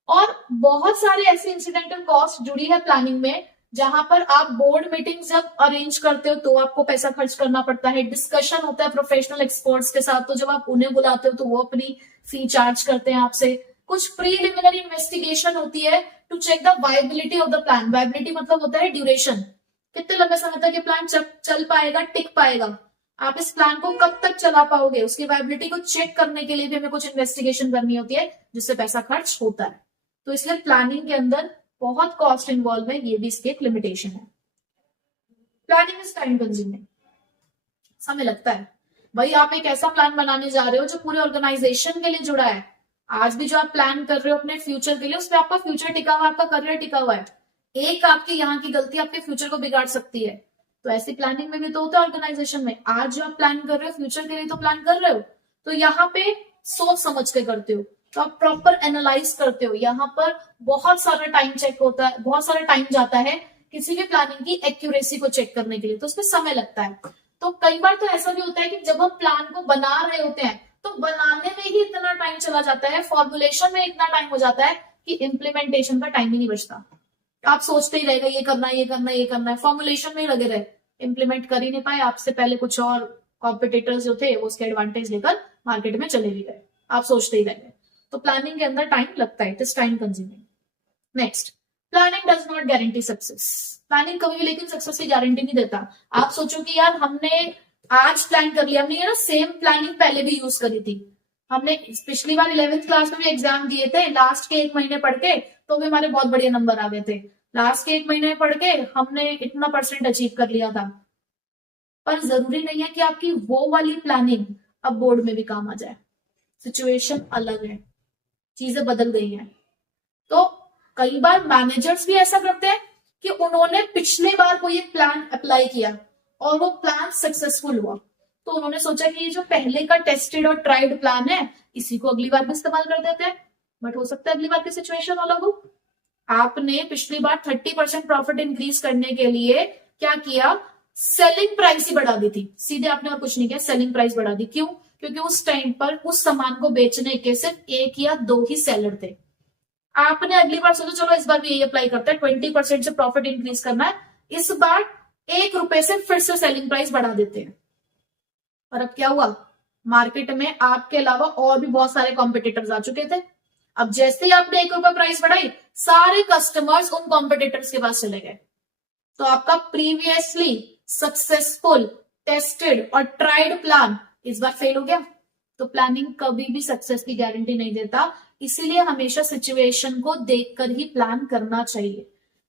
और बहुत सारे ऐसे इंसिडेंटल कॉस्ट जुड़ी है प्लानिंग में, जहां पर आप बोर्ड मीटिंग जब अरेंज करते हो तो आपको पैसा खर्च करना पड़ता है, डिस्कशन होता है प्रोफेशनल एक्सपर्ट्स के साथ, तो जब आप उन्हें बुलाते हो तो वो अपनी फी चार्ज करते हैं आपसे। कुछ प्रीलिमिनरी इन्वेस्टिगेशन होती है to check the viability of the plan. Viability मतलब होता है ड्यूरेशन, कितने लंबे समय तक ये प्लान चल पाएगा, टिक पाएगा, आप इस प्लान को कब तक चला पाओगे, उसकी वायबिलिटी को चेक करने के लिए भी हमें कुछ इन्वेस्टिगेशन करनी होती है, जिससे पैसा खर्च होता है। तो इसलिए प्लानिंग के अंदर बहुत कॉस्ट इन्वॉल्व है, ये भी इसकी एक लिमिटेशन है। प्लानिंग इज टाइम कंज्यूमिंग, समय लगता है। भाई आप एक ऐसा प्लान बनाने जा रहे हो जो पूरे ऑर्गेनाइजेशन के लिए जुड़ा है। आज भी जो आप प्लान कर रहे हो अपने फ्यूचर के लिए, उसमें आपका फ्यूचर टिका हुआ है, आपका करियर टिका हुआ है। एक आपकी यहाँ की गलती आपके फ्यूचर को बिगाड़ सकती है। तो ऐसी प्लानिंग में भी तो होता है ऑर्गेनाइजेशन में। आज जो आप प्लान कर रहे हो फ्यूचर के लिए तो प्लान कर रहे हो, तो यहाँ पे सोच समझ के करते हो, तो आप प्रॉपर एनालाइज करते हो। यहाँ पर बहुत सारा टाइम चेक होता है, बहुत सारा टाइम जाता है किसी भी प्लानिंग की एक्यूरेसी को चेक करने के लिए, तो उसमें समय लगता है। तो कई बार तो ऐसा भी होता है कि जब हम प्लान को बना रहे होते हैं तो बनाने में ही इतना टाइम चला जाता है, फॉर्मुलेशन में इतना टाइम हो जाता है कि इम्प्लीमेंटेशन का टाइम ही नहीं बचता। आप सोचते ही रहेगा ये करना है, ये करना है, ये करना है, फॉर्मुलेशन में ही लगे रहे, इम्प्लीमेंट कर ही नहीं पाए, आपसे पहले कुछ और कॉम्पिटिटर्स जो थे वो उसके एडवांटेज लेकर मार्केट में चले भी गए, आप सोचते ही रह गए। तो प्लानिंग के अंदर टाइम लगता है, it is time consuming. Next, planning does not guarantee success. Planning कभी भी लेकिन सक्सेस की गारंटी नहीं देता। आप सोचो कि यार हमने आज प्लान कर लिया, हमने ये ना सेम प्लानिंग पहले भी यूज करी थी, हमने पिछली बार 11th क्लास में भी एग्जाम दिए थे, लास्ट के 1 महीने पढ़ के तो भी हमारे बहुत बढ़िया नंबर आ गए थे, लास्ट के 1 महीने पढ़ के हमने इतना % अचीव कर लिया था। पर जरूरी नहीं है कि आपकी वो वाली प्लानिंग अब बोर्ड में भी काम आ जाए, सिचुएशन अलग है, चीजें बदल गई हैं। तो कई बार मैनेजर्स भी ऐसा करते हैं कि उन्होंने पिछली बार कोई एक प्लान अप्लाई किया और वो प्लान सक्सेसफुल हुआ, तो उन्होंने सोचा कि ये जो पहले का टेस्टेड और ट्राइड प्लान है इसी को अगली बार भी इस्तेमाल कर देते हैं। बट हो सकता है अगली बार की सिचुएशन अलग हो। आपने पिछली बार 30% प्रॉफिट इंक्रीज करने के लिए क्या किया, सेलिंग प्राइस ही बढ़ा दी थी, सीधे आपने और कुछ नहीं किया, सेलिंग प्राइस बढ़ा दी। क्यों? क्योंकि उस टाइम पर उस सामान को बेचने के सिर्फ 1 या 2 ही सेलर थे। आपने अगली बार सोचा चलो इस बार भी यही अप्लाई करते हैं, 20% से प्रॉफिट इंक्रीज करना है, इस बार 1 रुपए से फिर से सेलिंग प्राइस बढ़ा देते हैं। पर अब क्या हुआ, मार्केट में आपके अलावा और भी बहुत सारे कॉम्पिटिटर्स आ चुके थे। अब जैसे ही आपने 1 रुपए प्राइस बढ़ाई, सारे कस्टमर्स उन कॉम्पिटिटर्स के पास चले गए, तो आपका प्रीवियसली सक्सेसफुल टेस्टेड और ट्राइड प्लान इस बार फेल हो गया। तो प्लानिंग कभी भी सक्सेस की गारंटी नहीं देता, इसीलिए हमेशा सिचुएशन को देखकर ही प्लान करना चाहिए।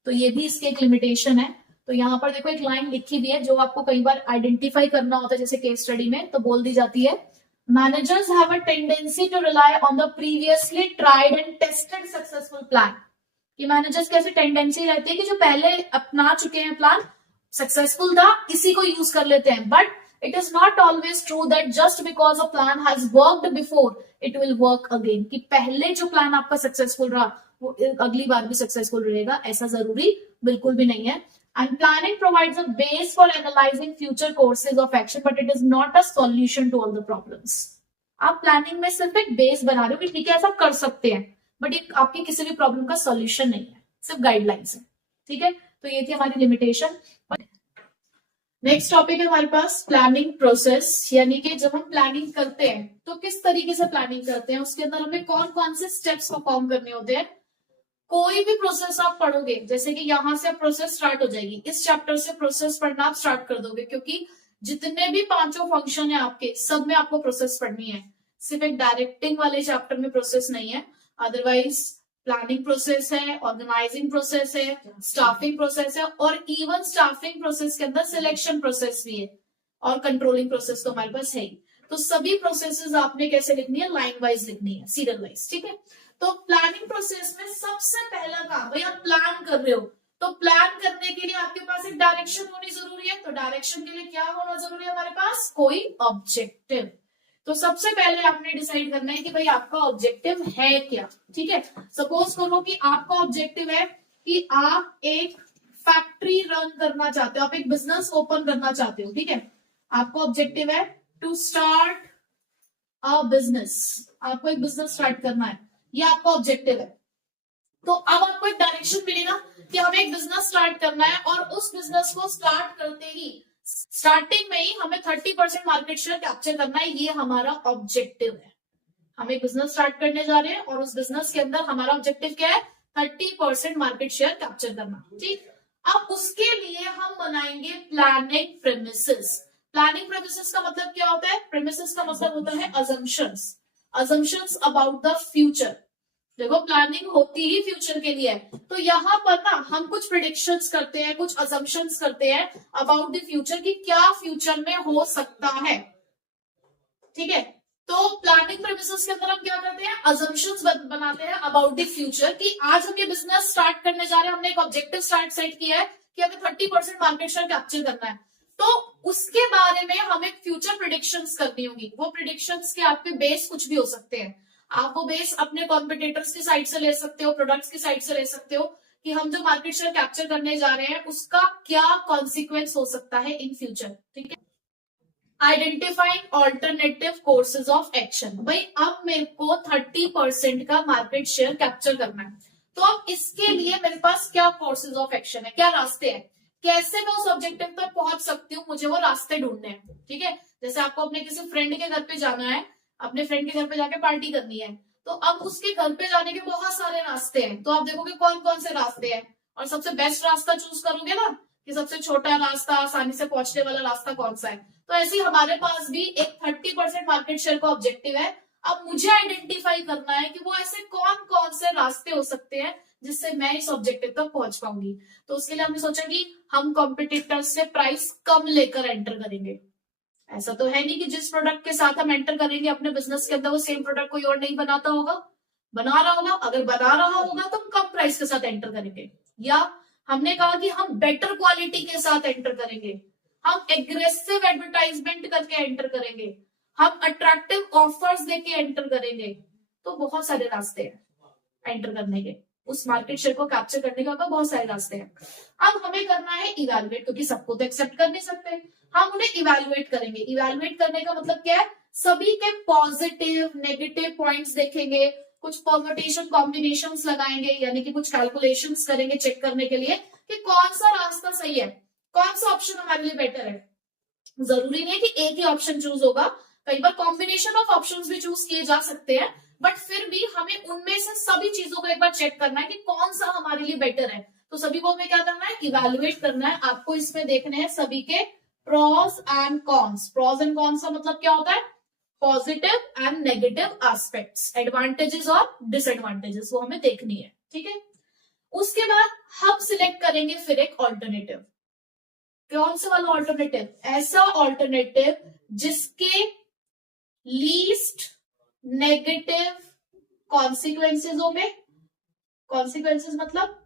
तो ये भी इसकी एक लिमिटेशन है। तो यहाँ पर देखो एक लाइन लिखी हुई है जो आपको कई बार आइडेंटिफाई करना होता है, जैसे केस स्टडी में तो बोल दी जाती है, managers have a tendency to rely on the previously tried and tested successful plan. कि मैनेजर्स की ऐसी टेंडेंसी रहती है कि जो पहले अपना चुके हैं प्लान, सक्सेसफुल था, इसी को यूज कर लेते हैं। But it is not always true that just because a plan has worked before it will work again। कि पहले जो प्लान आपका सक्सेसफुल रहा वो अगली बार भी सक्सेसफुल रहेगा, ऐसा जरूरी बिल्कुल भी नहीं है। And planning provides a base for analysing future courses of action but it is not a solution to all the problems. आप प्लानिंग में सिर्फ एक बेस बना रहे हो कि ठीक है ऐसा कर सकते हैं, बट ये आपकी किसी भी प्रॉब्लम का सॉल्यूशन नहीं है, सिर्फ गाइडलाइंस है। ठीक है, तो ये थी हमारी लिमिटेशन। नेक्स्ट टॉपिक है हमारे पास प्लानिंग प्रोसेस, यानी कि जब हम प्लानिंग करते हैं तो किस तरीके से प्लानिंग करते हैं, उसके अंदर हमें कौन कौन से स्टेप्स परफॉर्म करने होते हैं। कोई भी प्रोसेस आप पढ़ोगे, जैसे कि यहां से प्रोसेस स्टार्ट हो जाएगी, इस चैप्टर से प्रोसेस पढ़ना आप स्टार्ट कर दोगे, क्योंकि जितने भी 5 फंक्शन है आपके, सब में आपको प्रोसेस पढ़नी है। सिर्फ एक डायरेक्टिंग वाले चैप्टर में प्रोसेस नहीं है, अदरवाइज प्लानिंग प्रोसेस है, ऑर्गेनाइजिंग प्रोसेस है, स्टाफिंग प्रोसेस है, और इवन स्टाफिंग प्रोसेस के अंदर सिलेक्शन प्रोसेस भी है, और कंट्रोलिंग प्रोसेस तो हमारे पास है ही। तो सभी प्रोसेसेस आपने कैसे लिखनी है, लाइन वाइज लिखनी है, सीरियल वाइज। ठीक है, तो प्लानिंग प्रोसेस में सबसे पहला काम, भाई आप प्लान कर रहे हो तो प्लान करने के लिए आपके पास एक डायरेक्शन होनी जरूरी है। तो डायरेक्शन के लिए क्या होना जरूरी है हमारे पास, कोई ऑब्जेक्टिव। तो सबसे पहले आपने डिसाइड करना है कि भाई आपका ऑब्जेक्टिव है क्या। ठीक है, सपोज करो कि आपका ऑब्जेक्टिव है कि आप एक फैक्ट्री रन करना चाहते हो, आप एक बिजनेस ओपन करना चाहते हो। ठीक है, आपका ऑब्जेक्टिव है टू स्टार्ट अ बिजनेस, आपको एक बिजनेस स्टार्ट करना है, ये आपका ऑब्जेक्टिव है। तो अब आपको एक डायरेक्शन मिलेगा कि हमें एक बिजनेस स्टार्ट करना है, और उस बिजनेस को स्टार्ट करते ही स्टार्टिंग में ही हमें 30% मार्केट शेयर कैप्चर करना है, ये हमारा ऑब्जेक्टिव है। हम एक बिजनेस स्टार्ट करने जा रहे हैं और उस बिजनेस के अंदर हमारा ऑब्जेक्टिव क्या है, 30% मार्केट शेयर कैप्चर करना। ठीक, अब उसके लिए हम बनाएंगे प्लानिंग प्रेमिसेस। प्लानिंग प्रेमिसेस का मतलब क्या होता है, प्रेमिसेस का मतलब होता है assumptions, assumptions about the future. देखो प्लानिंग होती ही फ्यूचर के लिए है, तो यहाँ पर ना हम कुछ प्रिडिक्शंस करते हैं, कुछ अजम्पशंस करते हैं अबाउट द फ्यूचर की क्या फ्यूचर में हो सकता है। ठीक है, तो प्लानिंग प्रेमिसेस के अंदर हम क्या करते हैं, अजम्पशंस बनाते हैं अबाउट द फ्यूचर कि आज हम ये बिजनेस स्टार्ट करने जा रहे हैं, हमने एक ऑब्जेक्टिव सेट किया है कि हमें 30% मार्केट शेयर कैप्चर करना है। तो उसके बारे में हमें फ्यूचर प्रिडिक्शंस करनी होगी। वो प्रिडिक्शंस के आपके बेस कुछ भी हो सकते हैं, आप वो बेस अपने कॉम्पिटिटर्स की साइड से ले सकते हो, प्रोडक्ट्स की साइड से ले सकते हो, कि हम जो मार्केट शेयर कैप्चर करने जा रहे हैं उसका क्या कॉन्सिक्वेंस हो सकता है इन फ्यूचर। ठीक है, identifying alternative courses of action. भाई अब मेरे को 30% का मार्केट शेयर कैप्चर करना है, तो अब इसके लिए मेरे पास क्या कोर्सेज ऑफ एक्शन है, क्या रास्ते हैं। कैसे मैं उस ऑब्जेक्टिव तक पहुंच सकती हूँ, मुझे वो रास्ते ढूंढने हैं। ठीक है, जैसे आपको अपने किसी फ्रेंड के घर पे जाना है, अपने फ्रेंड के घर पे जाके पार्टी करनी है, तो अब उसके घर पे जाने के बहुत सारे रास्ते हैं, तो आप देखोगे कौन कौन से रास्ते हैं और सबसे बेस्ट रास्ता चूज करोगे ना, कि सबसे छोटा रास्ता, आसानी से पहुंचने वाला रास्ता कौन सा है। तो ऐसे ही हमारे पास भी एक 30% मार्केट शेयर का ऑब्जेक्टिव है। अब मुझे आइडेंटिफाई करना है कि वो ऐसे कौन कौन से रास्ते हो सकते हैं जिससे मैं इस ऑब्जेक्टिव तक पहुंच पाऊंगी। तो उसके लिए हमने सोचा कि हम कॉम्पिटिटर्स से प्राइस कम लेकर एंटर करेंगे। ऐसा तो है नहीं कि जिस प्रोडक्ट के साथ हम एंटर करेंगे अपने बिजनेस के अंदर वो सेम प्रोडक्ट कोई और नहीं बनाता होगा, बना रहा होगा। अगर बना रहा होगा तो हम कम प्राइस के साथ एंटर करेंगे, या हमने कहा कि हम बेटर क्वालिटी के साथ एंटर करेंगे, हम एग्रेसिव एडवर्टाइजमेंट करके एंटर करेंगे, हम अट्रैक्टिव ऑफर्स देके एंटर करेंगे। तो बहुत सारे रास्ते हैं एंटर करने के, उस मार्केट शेयर को कैप्चर करने का बहुत सारे रास्ते हैं। अब हमें करना है इवैल्यूएट, क्योंकि सबको तो एक्सेप्ट कर नहीं सकते, हम उन्हें इवैल्यूएट करेंगे। इवैल्यूएट करने का मतलब क्या है, सभी के पॉजिटिव नेगेटिव पॉइंट्स देखेंगे, कुछ परम्यूटेशन कॉम्बिनेशंस लगाएंगे, यानी कि कुछ कैलकुलेशंस करेंगे चेक करने के लिए कि कौन सा रास्ता सही है, कौन सा ऑप्शन हमारे लिए बेटर है। जरूरी नहीं है कि एक ही ऑप्शन चूज होगा, कई बार कॉम्बिनेशन ऑफ ऑप्शंस भी चूज किए जा सकते हैं, बट फिर भी हमें उनमें से सभी चीजों को एक बार चेक करना है कि कौन सा हमारे लिए बेटर है। तो सभी को हमें क्या करना है, इवैल्यूएट करना है। आपको इसमें देखने हैं सभी के pros and cons. Pros and cons का मतलब क्या होता है, positive and negative aspects, advantages और डिसएडवांटेजेस, वो हमें देखनी है। ठीक है, उसके बाद हम सिलेक्ट करेंगे फिर एक ऑल्टरनेटिव। कौन सा वाला ऑल्टरनेटिव, ऐसा ऑल्टरनेटिव जिसके लीस्ट नेगेटिव कॉन्सिक्वेंसेज होंगे। कॉन्सिक्वेंसेज मतलब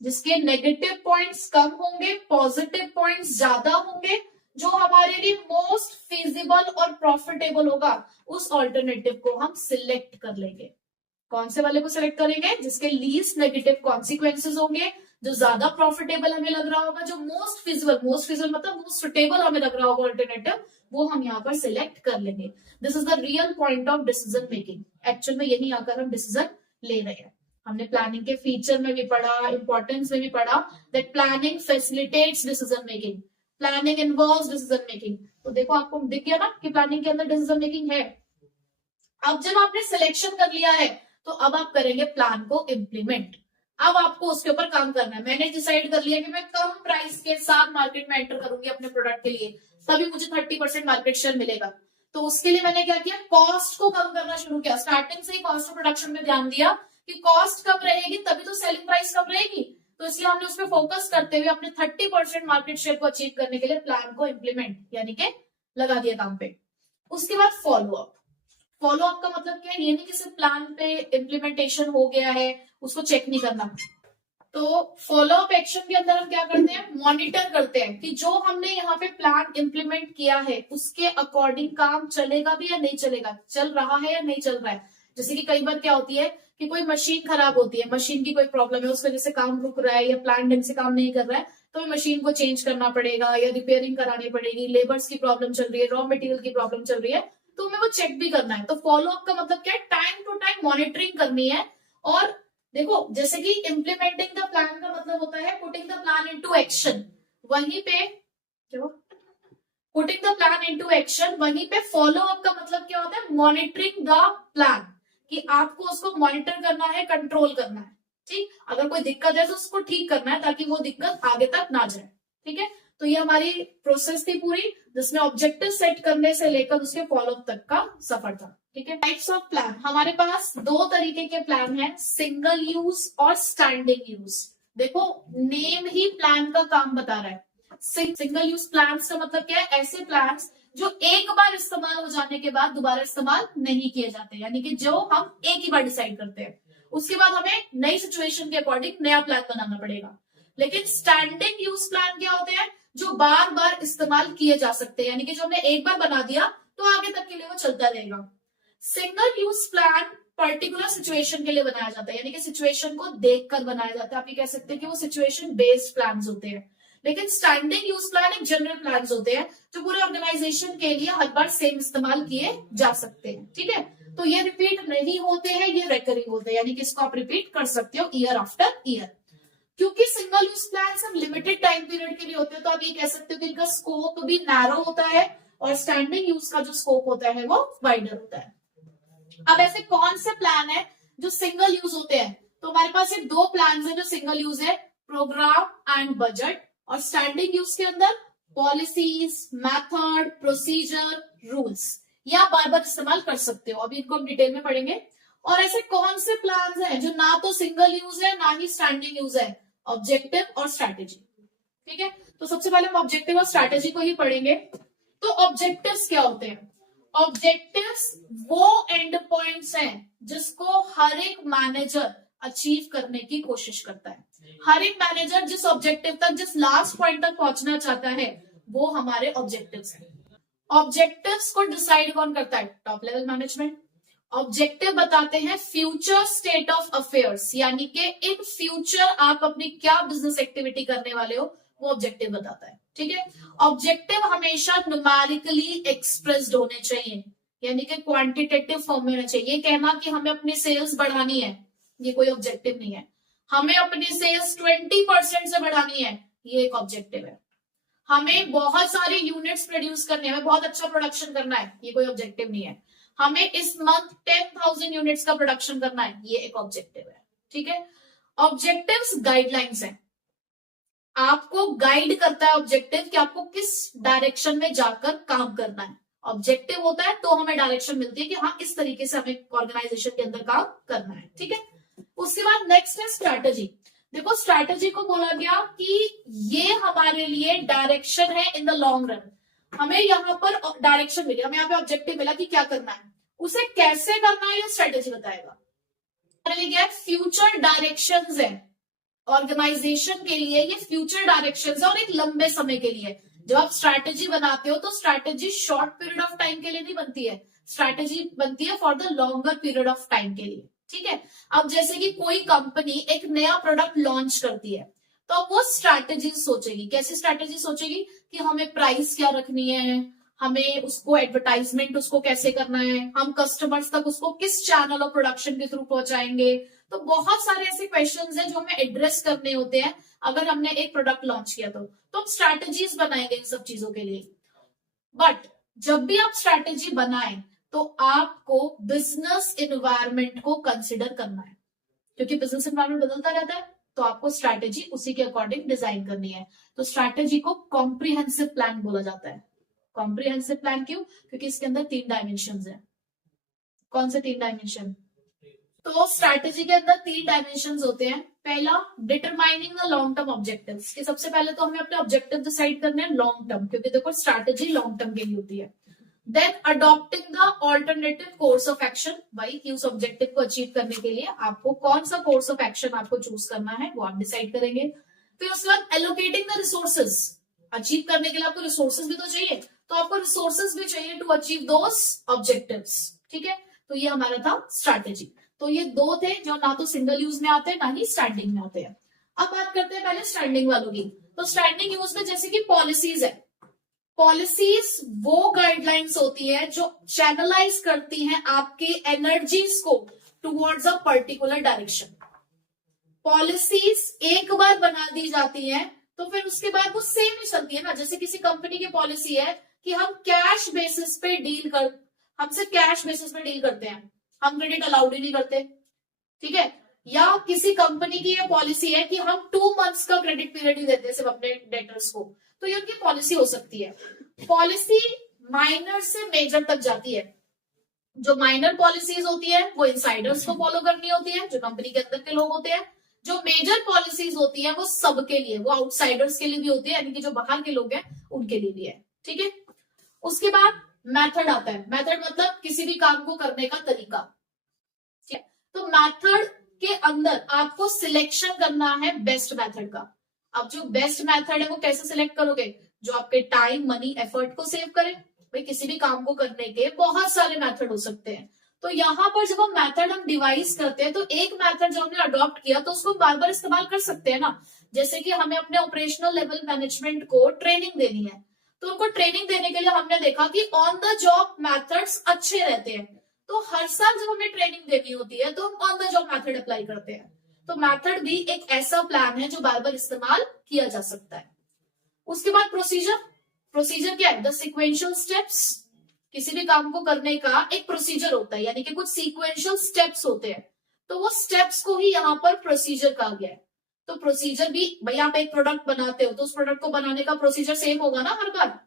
जिसके नेगेटिव पॉइंट्स कम होंगे, पॉजिटिव पॉइंट्स ज्यादा होंगे, जो हमारे लिए मोस्ट फिजिबल और प्रॉफिटेबल होगा, उस ऑल्टरनेटिव को हम सिलेक्ट कर लेंगे। कौन से वाले को सिलेक्ट करेंगे, जिसके लीस्ट नेगेटिव कॉन्सिक्वेंसेज होंगे, जो ज्यादा प्रॉफिटेबल हमें लग रहा होगा, जो मोस्ट फिजिबल मतलब मोस्ट सुटेबल हमें लग रहा होगा ऑल्टरनेटिव, वो हम यहाँ पर सिलेक्ट कर लेंगे। This is the real point of decision making. Actual में यही आकर हम डिसीजन ले रहे हैं। हमने प्लानिंग के फीचर में भी पढ़ा, इंपॉर्टेंस में भी पढ़ा, that planning facilitates decision making, planning involves decision making. तो देखो आपको दिख गया ना कि प्लानिंग के अंदर डिसीजन मेकिंग है। अब जब आपने सिलेक्शन कर लिया है तो अब आप करेंगे प्लान को इम्प्लीमेंट। अब आपको उसके ऊपर काम करना है। मैंने डिसाइड कर लिया कि मैं कम प्राइस के साथ मार्केट में एंटर करूंगी अपने प्रोडक्ट के लिए, तभी मुझे 30% मार्केट शेयर मिलेगा। तो उसके लिए मैंने क्या किया, कॉस्ट को कम करना शुरू किया। स्टार्टिंग से ही कॉस्ट ऑफ प्रोडक्शन में ध्यान दिया कि कॉस्ट कम रहेगी तभी तो सेलिंग प्राइस कम रहेगी। तो इसलिए हमने उस पर फोकस करते हुए अपने 30% मार्केट शेयर को अचीव करने के लिए प्लान को इम्प्लीमेंट यानी कि लगा दिया काम पे। उसके बाद फॉलो अप। फॉलो अप का मतलब क्या है, ये नहीं कि सिर्फ प्लान पे इम्प्लीमेंटेशन हो गया है उसको चेक नहीं करना। तो फॉलो अप एक्शन के अंदर हम क्या करते हैं, मॉनिटर करते हैं कि जो हमने यहाँ पे प्लान इम्प्लीमेंट किया है उसके अकॉर्डिंग काम चलेगा भी या नहीं चलेगा, चल रहा है या नहीं चल रहा है। जैसे कि कई बार क्या होती है कि कोई मशीन खराब होती है, मशीन की कोई प्रॉब्लम है, उसकी वजह से काम रुक रहा है या प्लान ढंग से काम नहीं कर रहा है, तो मशीन को चेंज करना पड़ेगा या रिपेयरिंग करानी पड़ेगी, लेबर्स की प्रॉब्लम चल रही है, रॉ मटेरियल की प्रॉब्लम चल रही है, तो हमें वो चेक भी करना है। तो फॉलो अप का मतलब क्या है, टाइम टू टाइम मॉनिटरिंग करनी है। और देखो जैसे कि इम्प्लीमेंटिंग द प्लान का मतलब होता है putting the plan into action, वहीं पे putting the plan into action, वहीं पे फॉलो अप का मतलब क्या होता है, मॉनिटरिंग द प्लान, कि आपको उसको मॉनिटर करना है, कंट्रोल करना है। ठीक, अगर कोई दिक्कत है तो उसको ठीक करना है ताकि वो दिक्कत आगे तक ना जाए। ठीक है, तो ये हमारी प्रोसेस थी पूरी, जिसमें ऑब्जेक्टिव सेट करने से लेकर उसके फॉलो अप तक का सफर था। ठीक है, टाइप्स ऑफ प्लान हमारे पास दो तरीके के प्लान हैं, सिंगल यूज और स्टैंडिंग यूज। देखो नेम ही प्लान का काम बता रहा है। सिंगल यूज प्लान का मतलब क्या है, ऐसे प्लान जो एक बार इस्तेमाल हो जाने के बाद दोबारा इस्तेमाल नहीं किए जाते, यानी कि जो हम एक ही बार डिसाइड करते हैं, उसके बाद हमें नई सिचुएशन के अकॉर्डिंग नया प्लान बनाना पड़ेगा। लेकिन स्टैंडिंग यूज प्लान क्या होते हैं, जो बार बार इस्तेमाल किए जा सकते हैं, यानी कि जो हमने एक बार बना दिया तो आगे तक के लिए वो चलता रहेगा। Single use plan particular situation के लिए बनाया जाता है, यानी कि सिचुएशन को देखकर बनाया जाता है। आप ये कह सकते हैं कि वो सिचुएशन बेस्ड प्लान होते हैं। लेकिन स्टैंडिंग यूज प्लान एक जनरल प्लान होते हैं जो पूरे ऑर्गेनाइजेशन के लिए हर बार सेम इस्तेमाल किए जा सकते हैं। ठीक है, तो ये रिपीट नहीं होते हैं, ये रेकरिंग होते हैं, यानी कि इसको आप रिपीट कर सकते हो ईयर आफ्टर ईयर। क्योंकि सिंगल यूज प्लान सब लिमिटेड टाइम पीरियड के लिए होते हैं, तो आप ये कह सकते हो कि इनका स्कोप भी नैरो होता है और स्टैंडिंग यूज का जो स्कोप होता है वो वाइडर होता है। अब ऐसे कौन से प्लान है जो सिंगल यूज होते हैं? तो हमारे पास ये दो प्लान है जो सिंगल यूज है, प्रोग्राम एंड बजट। और स्टैंडिंग यूज के अंदर पॉलिसीज, मेथड, प्रोसीजर, रूल्स, ये आप बार बार इस्तेमाल कर सकते हो। अभी इनको हम डिटेल में पढ़ेंगे। और ऐसे कौन से प्लान हैं जो ना तो सिंगल यूज है ना ही स्टैंडिंग यूज है? ऑब्जेक्टिव और स्ट्रैटेजी। ठीक है, तो सबसे पहले हम ऑब्जेक्टिव और स्ट्रैटेजी को ही पढ़ेंगे। तो ऑब्जेक्टिव्स क्या होते हैं? ऑब्जेक्टिव्स वो एंड पॉइंट्स हैं जिसको हर एक मैनेजर अचीव करने की कोशिश करता है। हर एक मैनेजर जिस ऑब्जेक्टिव तक, जिस लास्ट पॉइंट तक पहुंचना चाहता है, वो हमारे ऑब्जेक्टिव्स हैं। ऑब्जेक्टिव्स को डिसाइड कौन करता है? Top level management. ऑब्जेक्टिव बताते हैं फ्यूचर स्टेट ऑफ अफेयर्स, यानी कि इन फ्यूचर आप अपनी क्या बिजनेस एक्टिविटी करने वाले हो, वो ऑब्जेक्टिव बताता है। ठीक है, ऑब्जेक्टिव हमेशा न्यूमेरिकली एक्सप्रेस्ड होने चाहिए, यानी कि क्वांटिटेटिव फॉर्म में होना चाहिए। कहना कि हमें अपनी सेल्स बढ़ानी है, ये कोई ऑब्जेक्टिव नहीं है। हमें अपनी सेल्स 20% से बढ़ानी है, ये एक ऑब्जेक्टिव है। हमें बहुत सारे यूनिट्स प्रोड्यूस करने हैं, हमें बहुत अच्छा प्रोडक्शन करना है, ये कोई ऑब्जेक्टिव नहीं है। हमें इस मंथ 10,000 यूनिट्स का प्रोडक्शन करना है, ये एक ऑब्जेक्टिव है। ठीक है, ऑब्जेक्टिव्स गाइडलाइंस हैं, आपको गाइड करता है ऑब्जेक्टिव कि आपको किस डायरेक्शन में जाकर काम करना है। ऑब्जेक्टिव होता है तो हमें डायरेक्शन मिलती है कि हाँ इस तरीके से हमें ऑर्गेनाइजेशन के अंदर काम करना है। ठीक है, उसके बाद नेक्स्ट है स्ट्रैटेजी। देखो स्ट्रैटेजी को बोला गया कि ये हमारे लिए डायरेक्शन है इन द लॉन्ग रन। हमें यहाँ पर डायरेक्शन मिली, हमें यहाँ पे ऑब्जेक्टिव मिला कि क्या करना है, उसे कैसे करना है ये स्ट्रैटेजी बताएगा। हमारे लिए फ्यूचर डायरेक्शंस है ऑर्गेनाइजेशन के लिए, ये फ्यूचर डायरेक्शंस है और एक लंबे समय के लिए। जब आप स्ट्रैटेजी बनाते हो तो strategy short period of time के लिए नहीं बनती है, स्ट्रैटेजी बनती है for the longer period of time के लिए। ठीक है, अब जैसे कि कोई कंपनी एक नया प्रोडक्ट लॉन्च करती है तो अब वो स्ट्रैटेजी सोचेगी। कैसी स्ट्रैटेजी सोचेगी? कि हमें प्राइस क्या रखनी है, हमें उसको एडवर्टाइजमेंट उसको कैसे करना है, हम कस्टमर्स तक उसको किस चैनल ऑफ प्रोडक्शन के थ्रू पहुंचाएंगे। तो बहुत सारे ऐसे क्वेश्चंस हैं जो हमें एड्रेस करने होते हैं अगर हमने एक प्रोडक्ट लॉन्च किया तो हम स्ट्रैटेजीज बनाएंगे इन सब चीजों के लिए। बट जब भी आप स्ट्रैटेजी बनाएं तो आपको बिजनेस इन्वायरमेंट को कंसिडर करना है, क्योंकि बिजनेस इन्वायरमेंट बदलता रहता है, तो आपको स्ट्रैटेजी उसी के अकॉर्डिंग डिजाइन करनी है। तो स्ट्रैटेजी को कॉम्प्रिहेंसिव प्लान बोला जाता है। कॉम्प्रिहेंसिव प्लान क्यों? क्योंकि इसके अंदर 3 डायमेंशन है। कौन से 3 डायमेंशन? तो स्ट्रैटेजी के अंदर 3 डायमेंशन होते हैं। पहला, determining the long term objectives, कि सबसे पहले तो हमें अपने ऑब्जेक्टिव डिसाइड करने हैं लॉन्ग टर्म, क्योंकि देखो स्ट्रैटेजी लॉन्ग टर्म के लिए होती है। Then adopting the alternative course of action, भाई कि उस ऑब्जेक्टिव को अचीव करने के लिए आपको कौन सा कोर्स ऑफ एक्शन आपको चूज करना है वो आप डिसाइड करेंगे। फिर उसके बाद एलोकेटिंग द रिसोर्सेज, अचीव करने के लिए आपको रिसोर्सेज भी तो चाहिए, तो आपको रिसोर्सेज भी चाहिए टू अचीव दोस ऑब्जेक्टिव्स। ठीक है, तो ये हमारा था स्ट्रैटेजी। तो ये 2 थे जो ना तो सिंगल यूज में आते हैं ना ही स्टैंडिंग में आते हैं। अब बात करते हैं पहले स्टैंडिंग वालों की। तो स्टैंडिंग यूज में जैसे कि पॉलिसीज है, पॉलिसीज वो गाइडलाइंस होती है जो चैनलाइज करती हैं आपके एनर्जीज को towards a particular direction. Policies एक बार बना दी जाती है तो फिर उसके बाद वो सेम ही चलती है ना। जैसे किसी कंपनी की पॉलिसी है कि हम कैश बेसिस पे डील करते हैं, हम क्रेडिट अलाउड ही नहीं करते। ठीक है, या किसी कंपनी की ये पॉलिसी है कि हम 2 मंथ्स का क्रेडिट पीरियड ही देते हैं सिर्फ अपने डेटर्स को, तो ये उनकी पॉलिसी हो सकती है। पॉलिसी माइनर से मेजर तक जाती है। जो माइनर पॉलिसीज होती है वो इनसाइडर्स को फॉलो करनी होती है, जो कंपनी के अंदर के लोग होते हैं। जो मेजर पॉलिसीज होती है वो सबके लिए, वो आउटसाइडर्स के लिए भी होती है, यानी कि जो बाहर के लोग हैं उनके लिए भी है। ठीक है, उसके बाद मेथड आता है। मेथड मतलब किसी भी काम को करने का तरीका। ठीक है, तो मेथड के अंदर आपको सिलेक्शन करना है बेस्ट मेथड का। अब जो बेस्ट मेथड है वो कैसे सिलेक्ट करोगे? जो आपके टाइम, मनी, एफर्ट को सेव करे। भाई किसी भी काम को करने के बहुत सारे मेथड हो सकते हैं, तो यहाँ पर जब हम मेथड हम डिवाइस करते हैं तो एक मेथड जो हमने अडॉप्ट किया तो उसको बार बार इस्तेमाल कर सकते हैं ना। जैसे कि हमें अपने ऑपरेशनल लेवल मैनेजमेंट को ट्रेनिंग देनी है, तो उनको ट्रेनिंग देने के लिए हमने देखा कि ऑन द जॉब मेथड्स अच्छे रहते हैं, तो हर साल जब हमें ट्रेनिंग देनी होती है तो हम on the job method apply करते हैं। तो मेथड भी एक ऐसा प्लान है जो बार बार इस्तेमाल किया जा सकता है। उसके बाद प्रोसीजर क्या है? The sequential steps. किसी भी काम को करने का एक प्रोसीजर होता है, यानी कि कुछ सीक्वेंशियल स्टेप्स होते हैं, तो वो स्टेप्स को ही यहाँ पर प्रोसीजर कहा गया है। तो प्रोसीजर भी, भाई आप एक प्रोडक्ट बनाते हो तो उस प्रोडक्ट को बनाने का प्रोसीजर सेम होगा ना हर बार।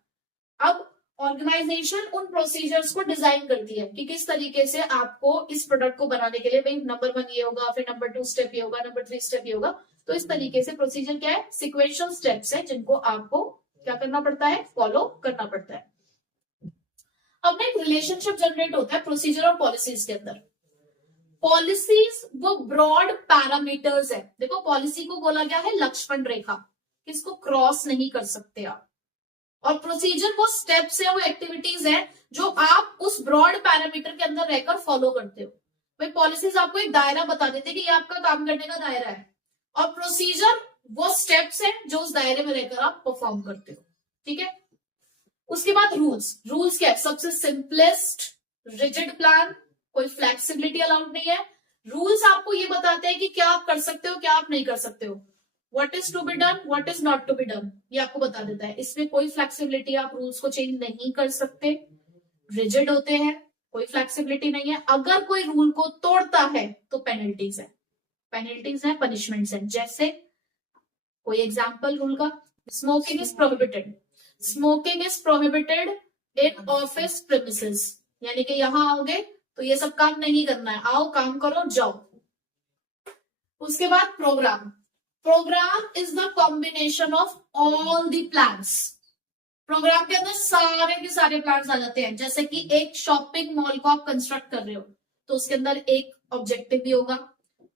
अब ऑर्गेनाइजेशन उन प्रोसीजर्स को डिजाइन करती है कि किस तरीके से आपको इस प्रोडक्ट को बनाने के लिए, भाई नंबर 1 ये होगा, फिर नंबर 2 स्टेप ये होगा, नंबर 3 स्टेप ये होगा। तो इस तरीके से प्रोसीजर क्या है? सिक्वेंशियल स्टेप्स है जिनको आपको क्या करना पड़ता है? फॉलो करना पड़ता है। अब एक रिलेशनशिप जनरेट होता है प्रोसीजर और पॉलिसीज के अंदर। पॉलिसीज वो ब्रॉड पैरामीटर्स है। देखो पॉलिसी को बोला गया है लक्ष्मण रेखा, किसको क्रॉस नहीं कर सकते आप। और प्रोसीजर वो स्टेप्स है, वो एक्टिविटीज है जो आप उस ब्रॉड पैरामीटर के अंदर रहकर फॉलो करते हो। भाई पॉलिसीज आपको एक दायरा बता देते हैं कि ये आपका काम करने का दायरा है, और प्रोसीजर वो स्टेप्स है जो उस दायरे में रहकर आप परफॉर्म करते हो। ठीक है। उसके बाद रूल्स क्या है? सबसे सिंपलेस्ट रिजिड प्लान, कोई फ्लेक्सिबिलिटी अलाउड नहीं है। रूल्स आपको ये बताते हैं कि क्या आप कर सकते हो, क्या आप नहीं कर सकते हो। What is to be done, what is not to be done, ये आपको बता देता है। इसमें कोई फ्लेक्सिबिलिटी, आप रूल्स को चेंज नहीं कर सकते, रिजिड होते हैं, कोई फ्लेक्सिबिलिटी नहीं है। अगर कोई रूल को तोड़ता है तो पेनल्टीज है, पनिशमेंट्स है। जैसे कोई एग्जाम्पल रूल का, smoking is prohibited. Smoking is prohibited in office premises, यानी कि यहां आओगे तो ये सब काम नहीं करना है, आओ काम करो जाओ। उसके बाद programme is the combination of all the plans. Programme के अंदर सारे के सारे प्लान्स आ जाते हैं। जैसे कि एक शॉपिंग मॉल को आप कंस्ट्रक्ट कर रहे हो तो उसके अंदर एक ऑब्जेक्टिव भी होगा,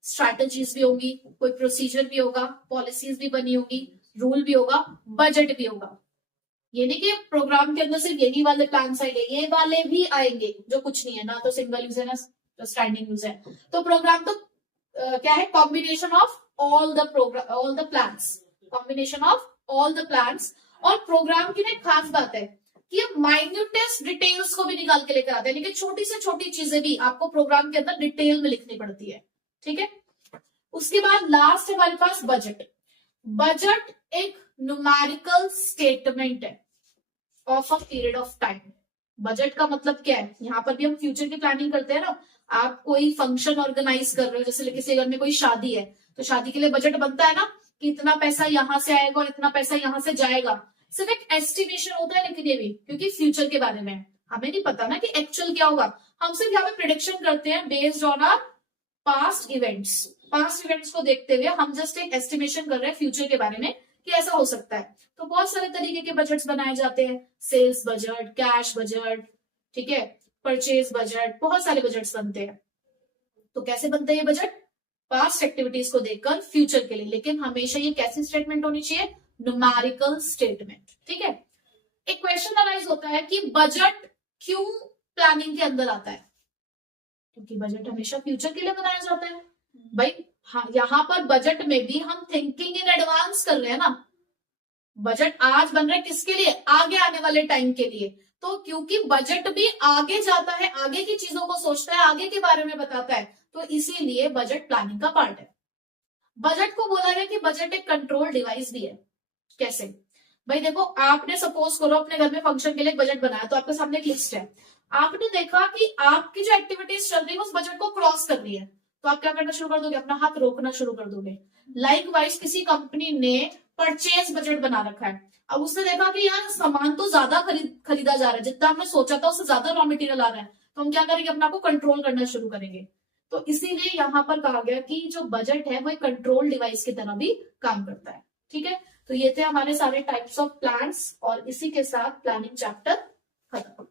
स्ट्रैटेजीज भी होंगी, कोई प्रोसीजर भी होगा, पॉलिसीज भी बनी होगी, रूल भी होगा, बजट भी होगा। ये नहीं कि प्रोग्राम के अंदर सिर्फ यही वाले प्लान्स आएंगे, ये वाले भी आएंगे जो कुछ नहीं है, ना तो सिंगल यूज है ना तो स्टैंडिंग यूज है। तो प्रोग्राम तो क्या है? Combination of all the plans, combination of all the plans. और प्रोग्राम की ना एक खास बात है कि ये माइन्यूटेस्ट डिटेल्स को भी निकाल के लेकर आते हैं, लेकिन छोटी से छोटी चीजें भी आपको प्रोग्राम के अंदर डिटेल में लिखनी पड़ती है। ठीक है। उसके बाद लास्ट है हमारे पास बजट एक न्यूमेरिकल स्टेटमेंट है of a period of time. Budget का मतलब क्या है? यहाँ पर भी हम फ्यूचर की प्लानिंग करते हैं ना। आप कोई फंक्शन ऑर्गेनाइज कर रहे हो, जैसे किसी घर में कोई शादी है तो शादी के लिए बजट बनता है ना कि इतना पैसा यहां से आएगा और इतना पैसा यहां से जाएगा। सिर्फ एक एस्टिमेशन होता है, लेकिन ये भी क्योंकि फ्यूचर के बारे में हमें नहीं पता ना कि एक्चुअल क्या होगा। हम सिर्फ यहाँ पे प्रिडिक्शन करते हैं based on our past events को देखते हुए हम जस्ट एक एस्टिमेशन कर रहे हैं फ्यूचर के बारे में कि ऐसा हो सकता है। तो बहुत सारे तरीके के बजट्स बनाए जाते हैं, सेल्स बजट, कैश बजट, ठीक है, परचेज बजट, बहुत सारे बजट्स बनते हैं। तो कैसे बनते हैं ये बजट? पास्ट एक्टिविटीज को देखकर फ्यूचर के लिए, लेकिन हमेशा ये कैसी स्टेटमेंट होनी चाहिए? Numerical statement. ठीक है। एक क्वेश्चन अराइज होता है कि बजट क्यों प्लानिंग के अंदर आता है? क्योंकि बजट हमेशा फ्यूचर के लिए बनाया जाता है। भाई हाँ, यहाँ पर बजट में भी हम थिंकिंग इन एडवांस कर रहे हैं ना। बजट आज बन रहा है किसके लिए? आगे आने वाले टाइम के लिए। तो क्योंकि बजट भी आगे जाता है, आगे की चीजों को सोचता है, आगे के बारे में बताता है, तो इसीलिए बजट प्लानिंग का पार्ट है। बजट को बोला गया कि बजट एक कंट्रोल डिवाइस भी है। कैसे? भाई देखो, आपने सपोज करो अपने घर में फंक्शन के लिए बजट बनाया, तो आपके सामने एक लिस्ट है। आपने देखा कि आपकी जो एक्टिविटीज चल रही है उस बजट को क्रॉस कर रही है, तो आप क्या करना शुरू कर दोगे? अपना हाथ रोकना शुरू कर दोगे। लाइकवाइज किसी कंपनी ने परचेज बजट बना रखा है, अब उसने देखा कि यार सामान तो ज्यादा खरीदा जा रहा है, जितना हमने सोचा था उससे ज्यादा रॉ मटेरियल आ रहा है, तो हम क्या करेंगे? अपना को कंट्रोल करना शुरू करेंगे। तो इसीलिए यहाँ पर कहा गया कि जो बजट है वो एक कंट्रोल डिवाइस की तरह भी काम करता है। ठीक है। तो ये थे हमारे सारे टाइप्स ऑफ प्लान्स, और इसी के साथ प्लानिंग चैप्टर खत्म।